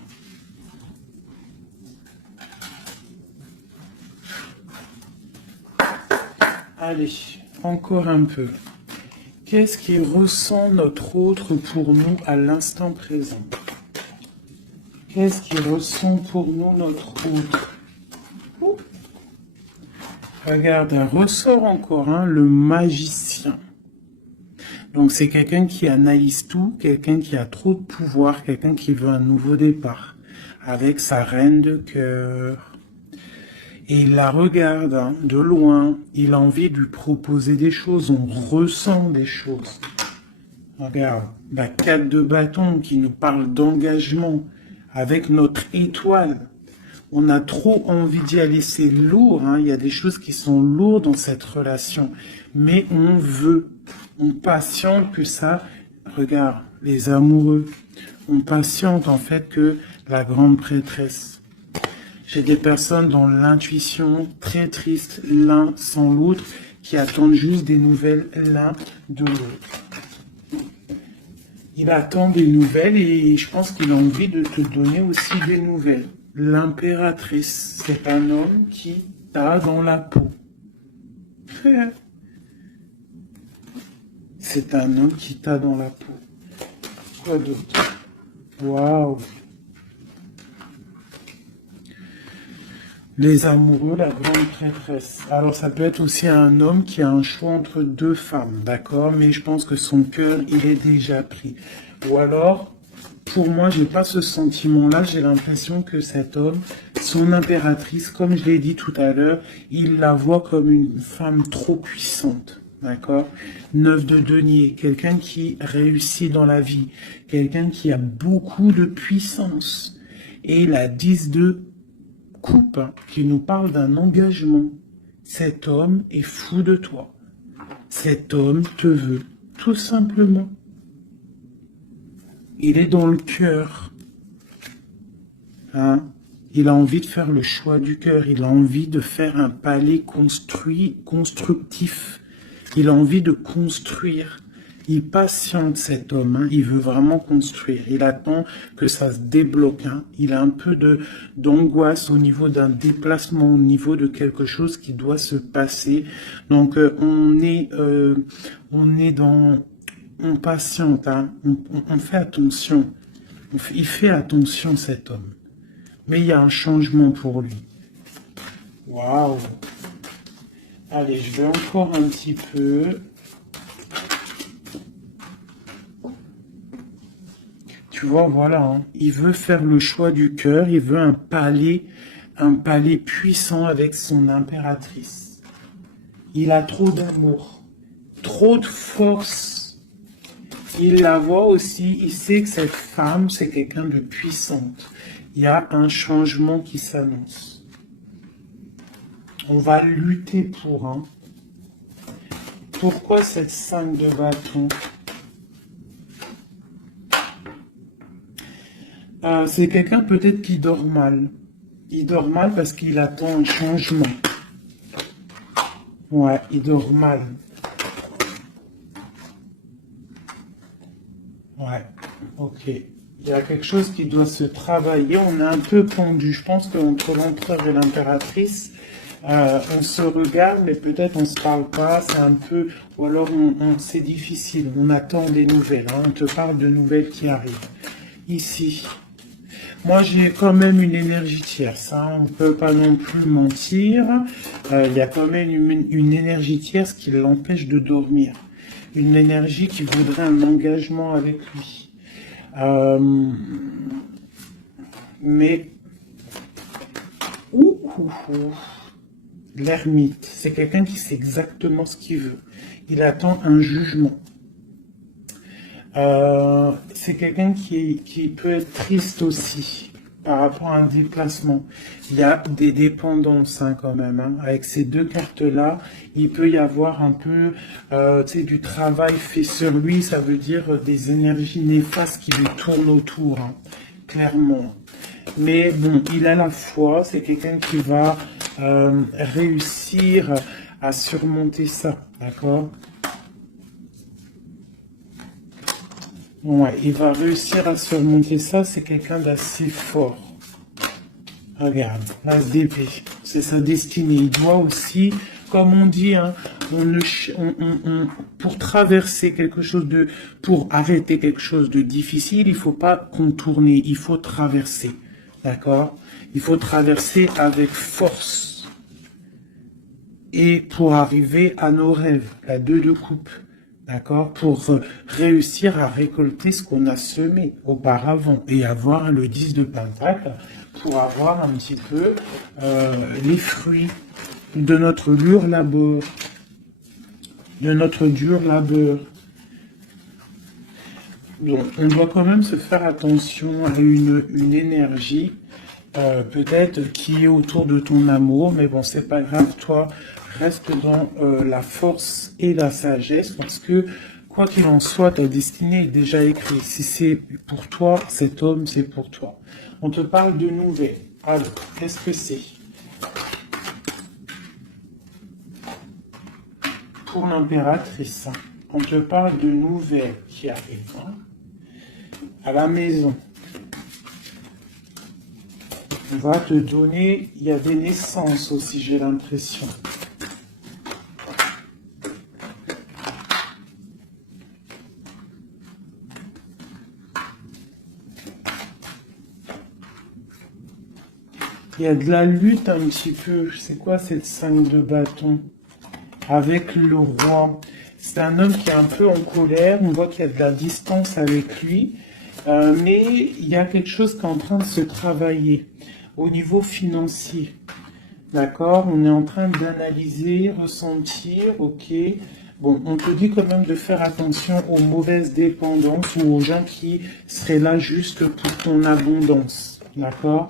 Allez, encore un peu. Qu'est-ce qui ressent notre autre pour nous à l'instant présent? Qu'est-ce qui ressent pour nous notre autre? Ouh. Regarde, un ressort encore, hein, le magicien. Donc c'est quelqu'un qui analyse tout, quelqu'un qui a trop de pouvoir, quelqu'un qui veut un nouveau départ, avec sa reine de cœur. Et il la regarde hein, de loin, il a envie de lui proposer des choses, on ressent des choses. Regarde, la 4 de bâton qui nous parle d'engagement avec notre étoile. On a trop envie d'y aller, c'est lourd, hein. Il y a des choses qui sont lourdes dans cette relation, mais on veut, on patiente que ça, regarde, les amoureux, on patiente en fait que la grande prêtresse. J'ai des personnes dans l'intuition, très tristes l'un sans l'autre, qui attendent juste des nouvelles l'un de l'autre. Il attend des nouvelles et je pense qu'il a envie de te donner aussi des nouvelles. L'impératrice, c'est un homme qui t'a dans la peau. C'est un homme qui t'a dans la peau. Quoi d'autre? Waouh! Les amoureux, la grande prêtresse. Alors ça peut être aussi un homme qui a un choix entre deux femmes, d'accord? Mais je pense que son cœur, il est déjà pris. Ou alors, pour moi, j'ai pas ce sentiment-là. J'ai l'impression que cet homme, son impératrice, comme je l'ai dit tout à l'heure, il la voit comme une femme trop puissante. D'accord? 9 de denier, quelqu'un qui réussit dans la vie, quelqu'un qui a beaucoup de puissance. Et la 10 de coupe qui nous parle d'un engagement. Cet homme est fou de toi. Cet homme te veut, tout simplement. Il est dans le cœur. Hein? Il a envie de faire le choix du cœur. Il a envie de faire un palais constructif. Il a envie de construire. Il patiente cet homme, hein. Il veut vraiment construire. Il attend que ça se débloque. Hein. Il a un peu d'angoisse au niveau d'un déplacement, au niveau de quelque chose qui doit se passer. Donc on est dans, on patiente, hein. On fait attention. Il fait attention cet homme. Mais il y a un changement pour lui. Waouh! Allez, je vais encore un petit peu. Tu vois, voilà, hein. Il veut faire le choix du cœur, il veut un palais puissant avec son impératrice. Il a trop d'amour, trop de force. Il la voit aussi, il sait que cette femme, c'est quelqu'un de puissante. Il y a un changement qui s'annonce. On va lutter pour, hein. Pourquoi cette 5 de bâton? C'est quelqu'un peut-être qui dort mal. Il dort mal parce qu'il attend un changement. Ouais, il dort mal. Ouais, ok. Il y a quelque chose qui doit se travailler. On est un peu pendu. Je pense qu'entre l'empereur et l'impératrice, on se regarde, mais peut-être on se parle pas. C'est un peu, ou alors c'est difficile. On attend des nouvelles. Hein. On te parle de nouvelles qui arrivent. Ici. Moi, j'ai quand même une énergie tierce. Hein. On ne peut pas non plus mentir. Il y a quand même une énergie tierce qui l'empêche de dormir. Une énergie qui voudrait un engagement avec lui. Mais l'ermite, c'est quelqu'un qui sait exactement ce qu'il veut. Il attend un jugement. C'est quelqu'un qui peut être triste aussi par rapport à un déplacement. Il y a des dépendances hein, quand même. Hein. Avec ces deux cartes-là, il peut y avoir un peu du travail fait sur lui. Ça veut dire des énergies néfastes qui lui tournent autour, hein, clairement. Mais bon, il a la foi. C'est quelqu'un qui va réussir à surmonter ça, d'accord ? Ouais, il va réussir à surmonter ça, c'est quelqu'un d'assez fort. Regarde, l'as d'épée, c'est sa destinée. Il doit aussi, comme on dit, hein, pour traverser quelque chose de, pour arrêter quelque chose de difficile, il faut pas contourner, il faut traverser. D'accord? Il faut traverser avec force. Et pour arriver à nos rêves, la 2 de coupe. D'accord, pour réussir à récolter ce qu'on a semé auparavant et avoir le 10 de Pentacle pour avoir un petit peu les fruits de notre dur labeur. Donc, on doit quand même se faire attention à une énergie peut-être qui est autour de ton amour, mais bon, c'est pas grave, toi, reste dans la force et la sagesse, parce que, quoi qu'il en soit, ta destinée est déjà écrite. Si c'est pour toi, cet homme, c'est pour toi. On te parle de nouvelles. Alors, qu'est-ce que c'est? Pour l'impératrice, on te parle de nouvelles qui arrivent hein, à la maison. On va te donner, il y a des naissances aussi, j'ai l'impression. Il y a de la lutte un petit peu. C'est quoi cette 5 de bâton? Avec le roi. C'est un homme qui est un peu en colère. On voit qu'il y a de la distance avec lui. Mais il y a quelque chose qui est en train de se travailler au niveau financier. D'accord? On est en train d'analyser, ressentir, ok. Bon, on te dit quand même de faire attention aux mauvaises dépendances ou aux gens qui seraient là juste pour ton abondance. D'accord?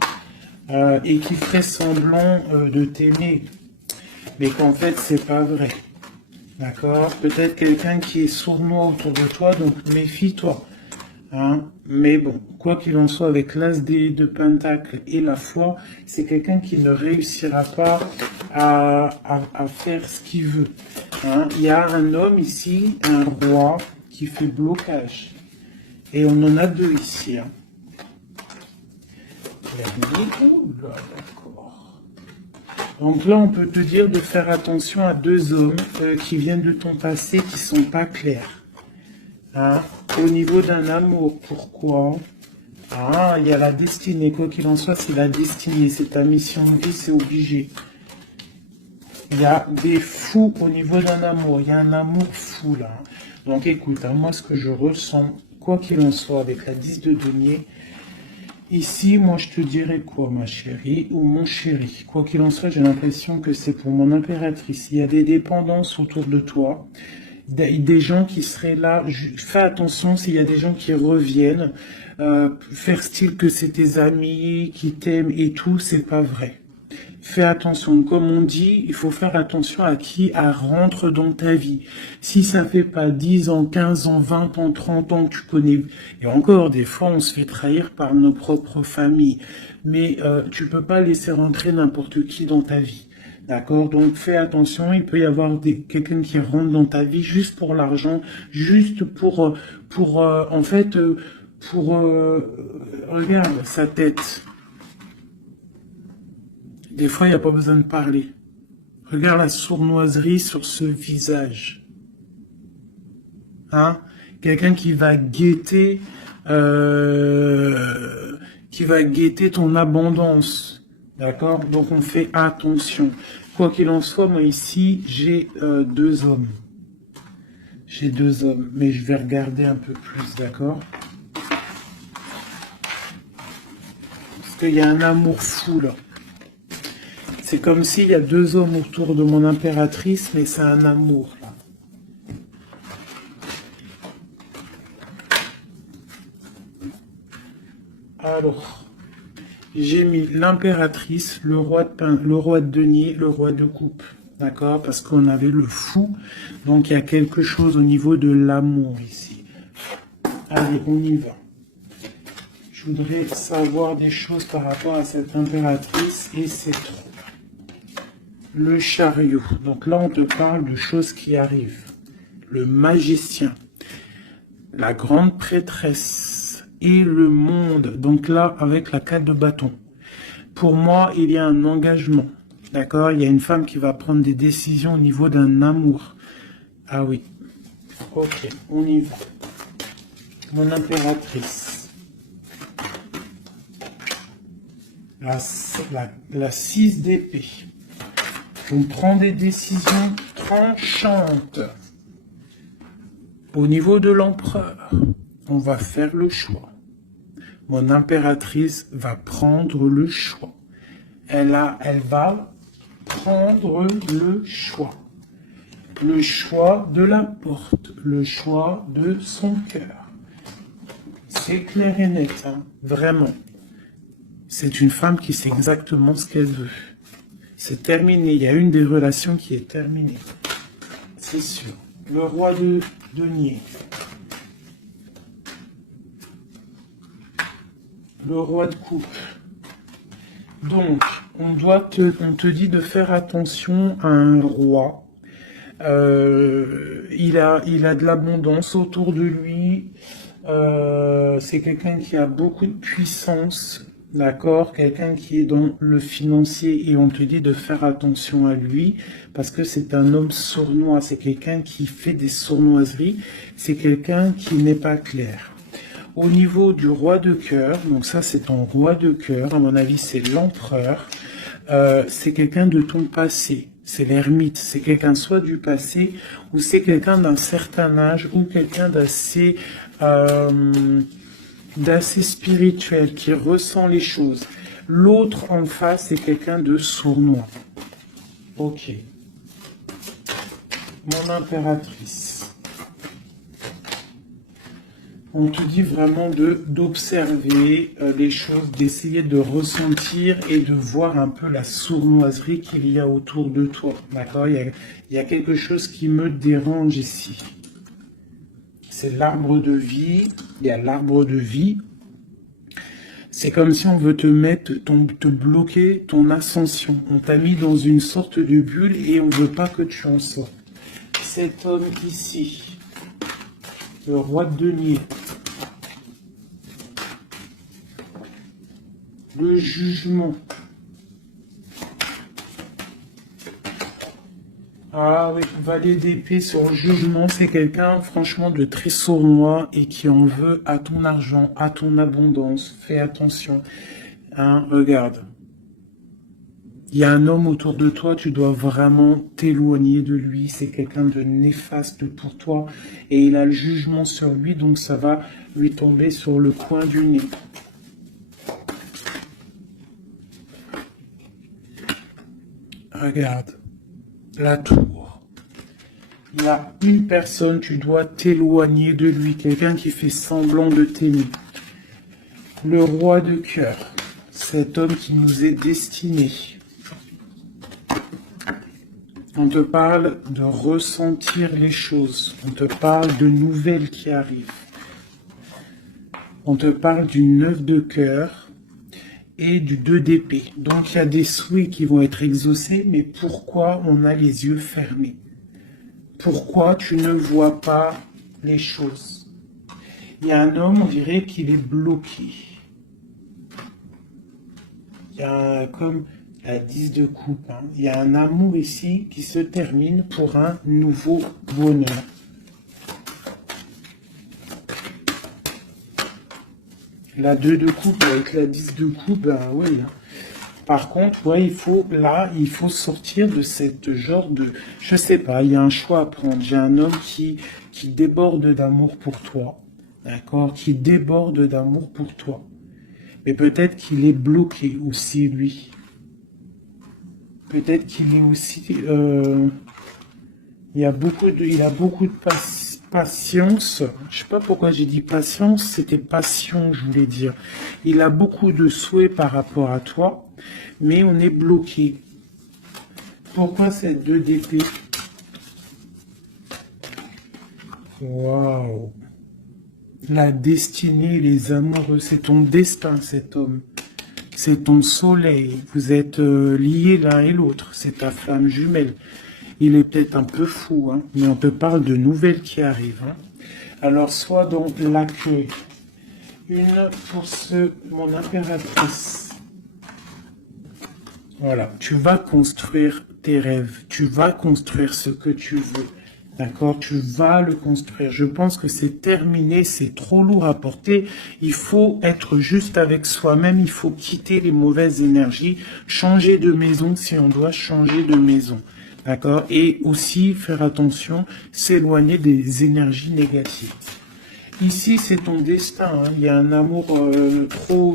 Et qui ferait semblant de t'aimer, mais qu'en fait c'est pas vrai, d'accord? Peut-être quelqu'un qui est sournois autour de toi, donc méfie-toi, hein? Mais bon, quoi qu'il en soit, avec l'as de Pentacle et la foi, c'est quelqu'un qui ne réussira pas à faire ce qu'il veut, hein? Il y a un homme ici, un roi, qui fait blocage, et on en a deux ici, hein. D'accord. Donc là, on peut te dire de faire attention à deux hommes qui viennent de ton passé qui sont pas clairs. Hein? Au niveau d'un amour, pourquoi? Ah, il y a la destinée. Quoi qu'il en soit, c'est la destinée. C'est ta mission de vie, c'est obligé. Il y a des fous au niveau d'un amour. Il y a un amour fou là. Donc écoute, hein, moi ce que je ressens quoi qu'il en soit, avec la 10 de denier, ici, moi, je te dirais quoi, ma chérie ou mon chéri? Quoi qu'il en soit, j'ai l'impression que c'est pour mon impératrice. Il y a des dépendances autour de toi, des gens qui seraient là. Fais attention s'il y a des gens qui reviennent, faire style que c'est tes amis qui t'aiment et tout, c'est pas vrai. Fais attention, comme on dit, il faut faire attention à qui rentre dans ta vie. Si ça fait pas 10 ans, 15 ans, 20 ans, 30 ans que tu connais, et encore, des fois, on se fait trahir par nos propres familles, mais tu peux pas laisser rentrer n'importe qui dans ta vie. D'accord? Donc fais attention, il peut y avoir quelqu'un qui rentre dans ta vie juste pour l'argent, juste en fait, regarde sa tête. Des fois, il n'y a pas besoin de parler. Regarde la sournoiserie sur ce visage. Hein? Quelqu'un qui va guetter ton abondance. D'accord? Donc, on fait attention. Quoi qu'il en soit, moi ici, j'ai 2 hommes. J'ai 2 hommes, mais je vais regarder un peu plus, d'accord? Parce qu'il y a un amour fou, là. C'est comme s'il y a 2 hommes autour de mon impératrice, mais c'est un amour, là. Alors, j'ai mis l'impératrice, le roi de denier, le roi de coupe. D'accord? Parce qu'on avait le fou. Donc, il y a quelque chose au niveau de l'amour ici. Allez, on y va. Je voudrais savoir des choses par rapport à cette impératrice et c'est trop. Le chariot. Donc là, on te parle de choses qui arrivent. Le magicien. La grande prêtresse. Et le monde. Donc là, avec la 4 de bâton. Pour moi, il y a un engagement. D'accord? Il y a une femme qui va prendre des décisions au niveau d'un amour. Ah oui. Ok, on y va. Mon impératrice. La 6 d'épée. On prend des décisions tranchantes. Au niveau de l'empereur, on va faire le choix. Mon impératrice va prendre le choix. Elle va prendre le choix. Le choix de la porte, le choix de son cœur. C'est clair et net, hein, vraiment. C'est une femme qui sait exactement ce qu'elle veut. C'est terminé. Il y a une des relations qui est terminée. C'est sûr. Le roi de denier. Le roi de coupe. Donc, on te dit de faire attention à un roi. Il a de l'abondance autour de lui. C'est quelqu'un qui a beaucoup de puissance. D'accord, quelqu'un qui est dans le financier et on te dit de faire attention à lui parce que c'est un homme sournois, c'est quelqu'un qui fait des sournoiseries, c'est quelqu'un qui n'est pas clair. Au niveau du roi de cœur, donc ça c'est ton roi de cœur, à mon avis c'est l'empereur, c'est quelqu'un de ton passé, c'est l'ermite, c'est quelqu'un soit du passé ou c'est quelqu'un d'un certain âge ou quelqu'un d'assez spirituel, qui ressent les choses. L'autre en face, c'est quelqu'un de sournois. Ok. Mon impératrice. On te dit vraiment d'observer les choses, d'essayer de ressentir et de voir un peu la sournoiserie qu'il y a autour de toi. D'accord? Il y a quelque chose qui me dérange ici. C'est l'arbre de vie. Il y a l'arbre de vie. C'est comme si on veut te bloquer ton ascension. On t'a mis dans une sorte de bulle et on ne veut pas que tu en sortes. Cet homme ici, le roi de denier, le jugement. Ah oui, valet d'épée sur le jugement, c'est quelqu'un franchement de très sournois et qui en veut à ton argent, à ton abondance. Fais attention. Hein, regarde. Il y a un homme autour de toi, tu dois vraiment t'éloigner de lui. C'est quelqu'un de néfaste pour toi. Et il a le jugement sur lui, donc ça va lui tomber sur le coin du nez. Regarde, la tour. Il y a une personne, tu dois t'éloigner de lui. Quelqu'un qui fait semblant de t'aimer. Le roi de cœur. Cet homme qui nous est destiné. On te parle de ressentir les choses. On te parle de nouvelles qui arrivent. On te parle du 9 de cœur et du 2 d'épée. Donc il y a des souhaits qui vont être exaucés, mais pourquoi on a les yeux fermés? Pourquoi tu ne vois pas les choses? Il y a un homme, on dirait qu'il est bloqué. Il y a comme la 10 de coupe. Hein. Il y a un amour ici qui se termine pour un nouveau bonheur. La 2 de coupe avec la 10 de coupe, ben oui. Hein. Par contre, ouais, il faut sortir de cette genre de... Je sais pas, il y a un choix à prendre. J'ai un homme qui déborde d'amour pour toi. D'accord? Qui déborde d'amour pour toi. Mais peut-être qu'il est bloqué aussi, lui. Peut-être qu'il est aussi... il a beaucoup de patience. Je sais pas pourquoi j'ai dit patience, c'était passion, je voulais dire. Il a beaucoup de souhaits par rapport à toi, mais on est bloqué. Pourquoi cette 2 d'épée? Waouh! La destinée, les amoureux, c'est ton destin, cet homme. C'est ton soleil. Vous êtes liés l'un et l'autre. C'est ta flamme jumelle. Il est peut-être un peu fou, hein, mais on te parle de nouvelles qui arrivent. Hein. Alors, sois dans l'accueil. Une pour mon impératrice. Voilà, tu vas construire tes rêves. Tu vas construire ce que tu veux. D'accord, tu vas le construire. Je pense que c'est terminé, c'est trop lourd à porter. Il faut être juste avec soi-même, il faut quitter les mauvaises énergies, changer de maison si on doit changer de maison. D'accord, et aussi faire attention, s'éloigner des énergies négatives. Ici, c'est ton destin. Hein. Il y a un amour trop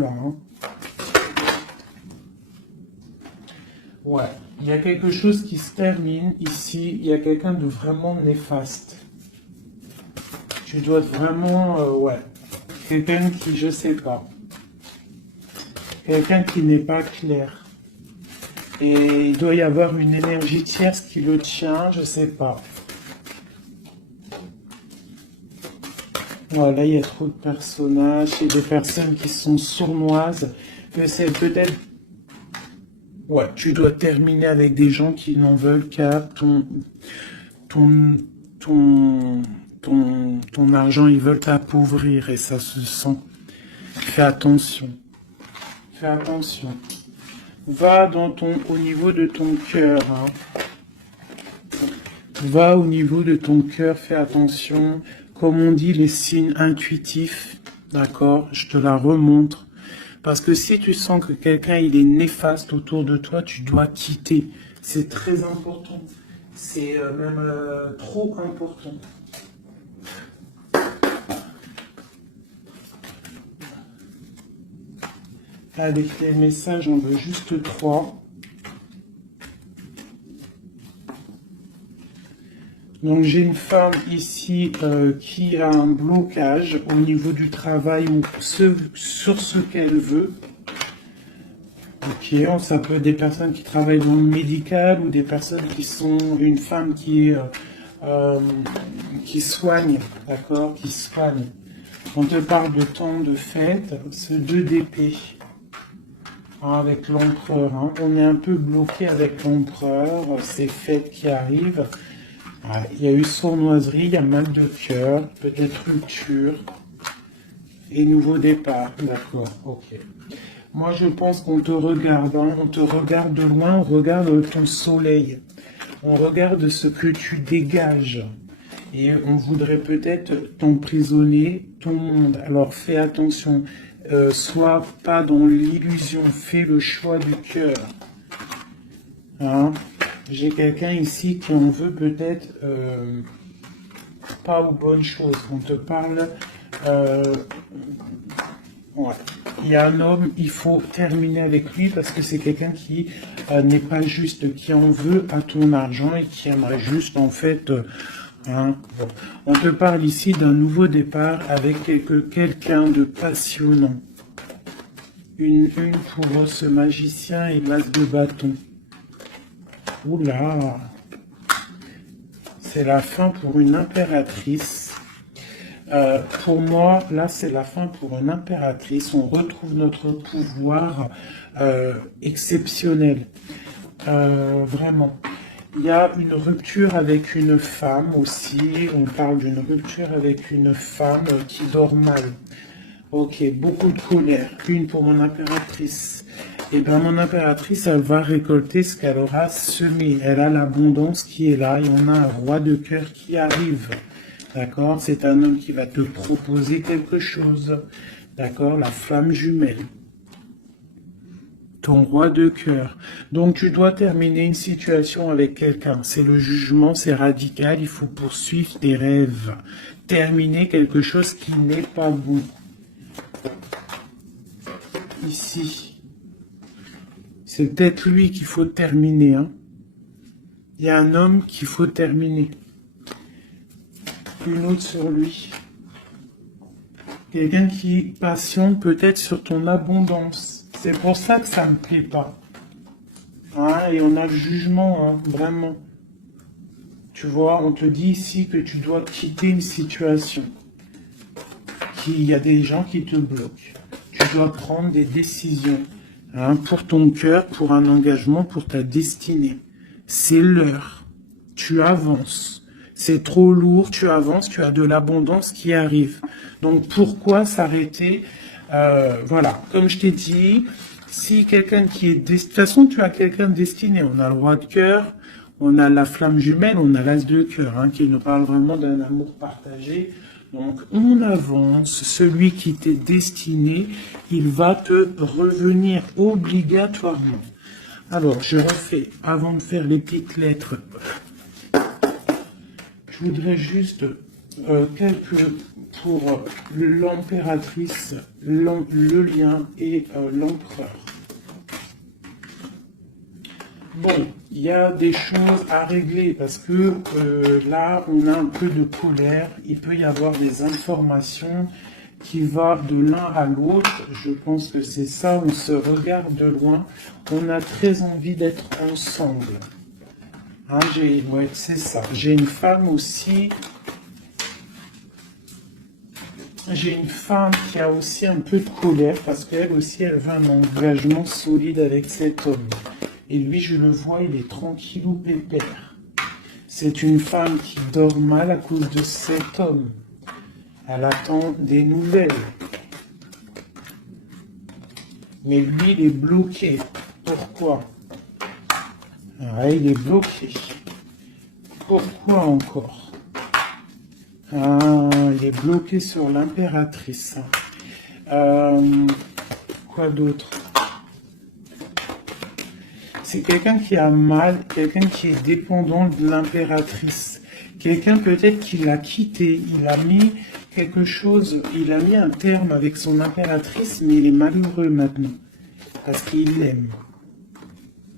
là. Hein. Ouais. Il y a quelque chose qui se termine ici. Il y a quelqu'un de vraiment néfaste. Tu dois vraiment... ouais. Quelqu'un qui, je sais pas. Quelqu'un qui n'est pas clair. Et il doit y avoir une énergie tierce qui le tient, je sais pas. Voilà, il y a trop de personnages et de personnes qui sont sournoises. Que c'est peut-être... Ouais, tu dois terminer avec des gens qui n'en veulent qu'à ton argent, ils veulent t'appauvrir et ça se sent. Fais attention. Fais attention. Va au niveau de ton cœur. Hein. Va au niveau de ton cœur, fais attention. Comme on dit, les signes intuitifs, d'accord, je te la remontre. Parce que si tu sens que quelqu'un il est néfaste autour de toi, tu dois quitter. C'est très important. C'est même trop important. Avec les messages, on veut juste 3. Donc j'ai une femme ici qui a un blocage au niveau du travail ou sur ce qu'elle veut. Ok, ça peut être des personnes qui travaillent dans le médical ou des personnes qui sont une femme qui soigne, d'accord, qui soigne. On te parle de temps de fête, ce 2 d'épée. Avec l'empereur, hein. On est un peu bloqué avec l'empereur, ces fêtes qui arrivent. Ouais, il y a eu sournoiserie, il y a mal de cœur, peut-être rupture et nouveau départ. D'accord, ok. Moi, je pense qu'on te regarde, hein. On te regarde de loin, on regarde ton soleil, on regarde ce que tu dégages. Et on voudrait peut-être t'emprisonner, ton monde. Alors fais attention, sois pas dans l'illusion, fais le choix du cœur. Hein. J'ai quelqu'un ici qui en veut peut-être pas aux bonnes choses. On te parle... ouais. Il y a un homme, il faut terminer avec lui parce que c'est quelqu'un qui n'est pas juste, qui en veut à ton argent et qui aimerait juste en fait... hein, bon. On te parle ici d'un nouveau départ avec quelqu'un de passionnant. Une pour ce magicien et l'as de bâton. Oula, c'est la fin pour une impératrice. Pour moi, là, c'est la fin pour une impératrice. On retrouve notre pouvoir exceptionnel. Vraiment. Il y a une rupture avec une femme aussi. On parle d'une rupture avec une femme qui dort mal. Ok, beaucoup de colère. Une pour mon impératrice. Et bien, mon impératrice, elle va récolter ce qu'elle aura semé. Elle a l'abondance qui est là. Et on a un roi de cœur qui arrive. D'accord? C'est un homme qui va te proposer quelque chose. D'accord? La flamme jumelle. Ton roi de cœur. Donc, tu dois terminer une situation avec quelqu'un. C'est le jugement, c'est radical. Il faut poursuivre tes rêves. Terminer quelque chose qui n'est pas bon. Ici. C'est peut-être lui qu'il faut terminer. Hein. Il y a un homme qu'il faut terminer. Une autre sur lui. Quelqu'un qui patiente peut-être sur ton abondance. C'est pour ça que ça ne me plaît pas. Hein, et on a le jugement, hein, vraiment. Tu vois, on te dit ici que tu dois quitter une situation. Il y a des gens qui te bloquent. Tu dois prendre des décisions. Hein, pour ton cœur, pour un engagement, pour ta destinée. C'est l'heure. Tu avances. C'est trop lourd, tu avances, tu as de l'abondance qui arrive. Donc pourquoi s'arrêter? Voilà, comme je t'ai dit, si quelqu'un qui est... De toute façon, tu as quelqu'un de destiné. On a le roi de cœur, on a la flamme jumelle, on a l'as de cœur, hein, qui nous parle vraiment d'un amour partagé. Donc on avance, celui qui t'est destiné, il va te revenir obligatoirement. Alors, je refais, avant de faire les petites lettres, je voudrais juste quelques pour l'impératrice, le lien et l'empereur. Bon, il y a des choses à régler parce que là, on a un peu de colère. Il peut y avoir des informations qui vont de l'un à l'autre. Je pense que c'est ça, on se regarde de loin. On a très envie d'être ensemble. Hein, ouais, c'est ça. J'ai une femme aussi. J'ai une femme qui a aussi un peu de colère parce qu'elle aussi, elle veut un engagement solide avec cet homme. Et lui, je le vois, il est tranquillou pépère. C'est une femme qui dort mal à cause de cet homme. Elle attend des nouvelles. Mais lui, il est bloqué. Pourquoi? Ouais, il est bloqué. Pourquoi encore? Ah, il est bloqué sur l'impératrice. Quoi d'autre? C'est quelqu'un qui a mal, quelqu'un qui est dépendant de l'impératrice. Quelqu'un peut-être qui l'a quitté, il a mis quelque chose, il a mis un terme avec son impératrice, mais il est malheureux maintenant. Parce qu'il l'aime.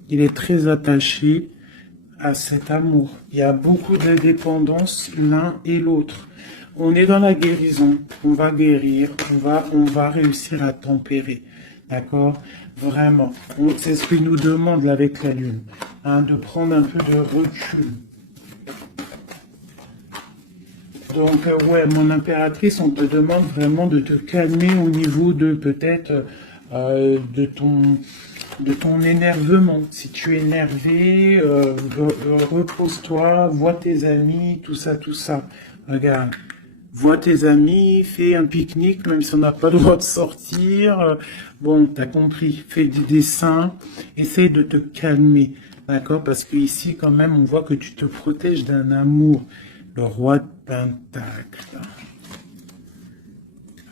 Il est très attaché à cet amour. Il y a beaucoup de dépendance l'un et l'autre. On est dans la guérison, on va guérir, on va réussir à tempérer. D'accord? Vraiment. C'est ce qu'il nous demande là, avec la Lune. Hein, de prendre un peu de recul. Donc, ouais, mon impératrice, on te demande vraiment de te calmer au niveau de peut-être de ton énervement. Si tu es énervé, repose-toi, vois tes amis, tout ça, tout ça. Regarde. Vois tes amis, fais un pique-nique, même si on n'a pas le droit de sortir. Bon, t'as compris, fais des dessins, essaye de te calmer, d'accord? Parce que ici, quand même, on voit que tu te protèges d'un amour. Le roi de Pentacle.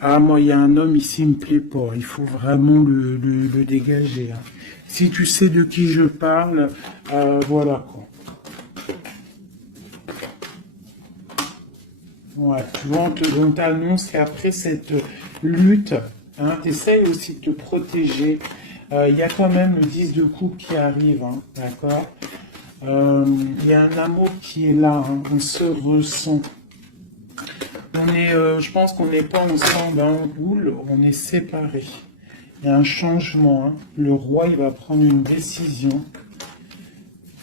Ah, moi, il y a un homme ici, il me plaît pas. Il faut vraiment le dégager. Hein. Si tu sais de qui je parle, voilà quoi. Ouais, tu vois, on t'annonce qu'après cette lutte, hein, t'essayes aussi de te protéger. Il y a quand même le 10 de coupe qui arrive, hein, d'accord? Il y a un amour qui est là, hein, on se ressent. Je pense qu'on n'est pas ensemble en boule, on est séparés. Il y a un changement, hein. Le roi, il va prendre une décision.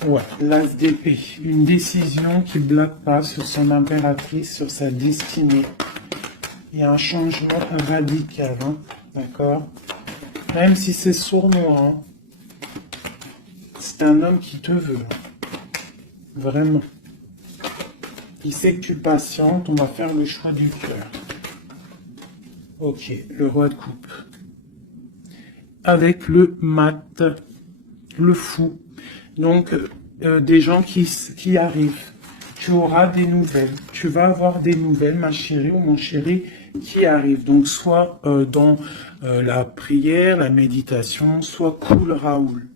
Ouais, l'as d'épée. Une décision qui ne blague pas sur son impératrice, sur sa destinée. Il y a un changement radical, hein. D'accord? Même si c'est sournois, hein. C'est un homme qui te veut. Hein. Vraiment. Il sait que tu patientes, on va faire le choix du cœur. Ok, le roi de coupe. Avec le mat, le fou. Donc, des gens qui arrivent. Tu auras des nouvelles. Tu vas avoir des nouvelles, ma chérie ou mon chéri, qui arrivent. Donc, soit dans la prière, la méditation, soit cool Raoul.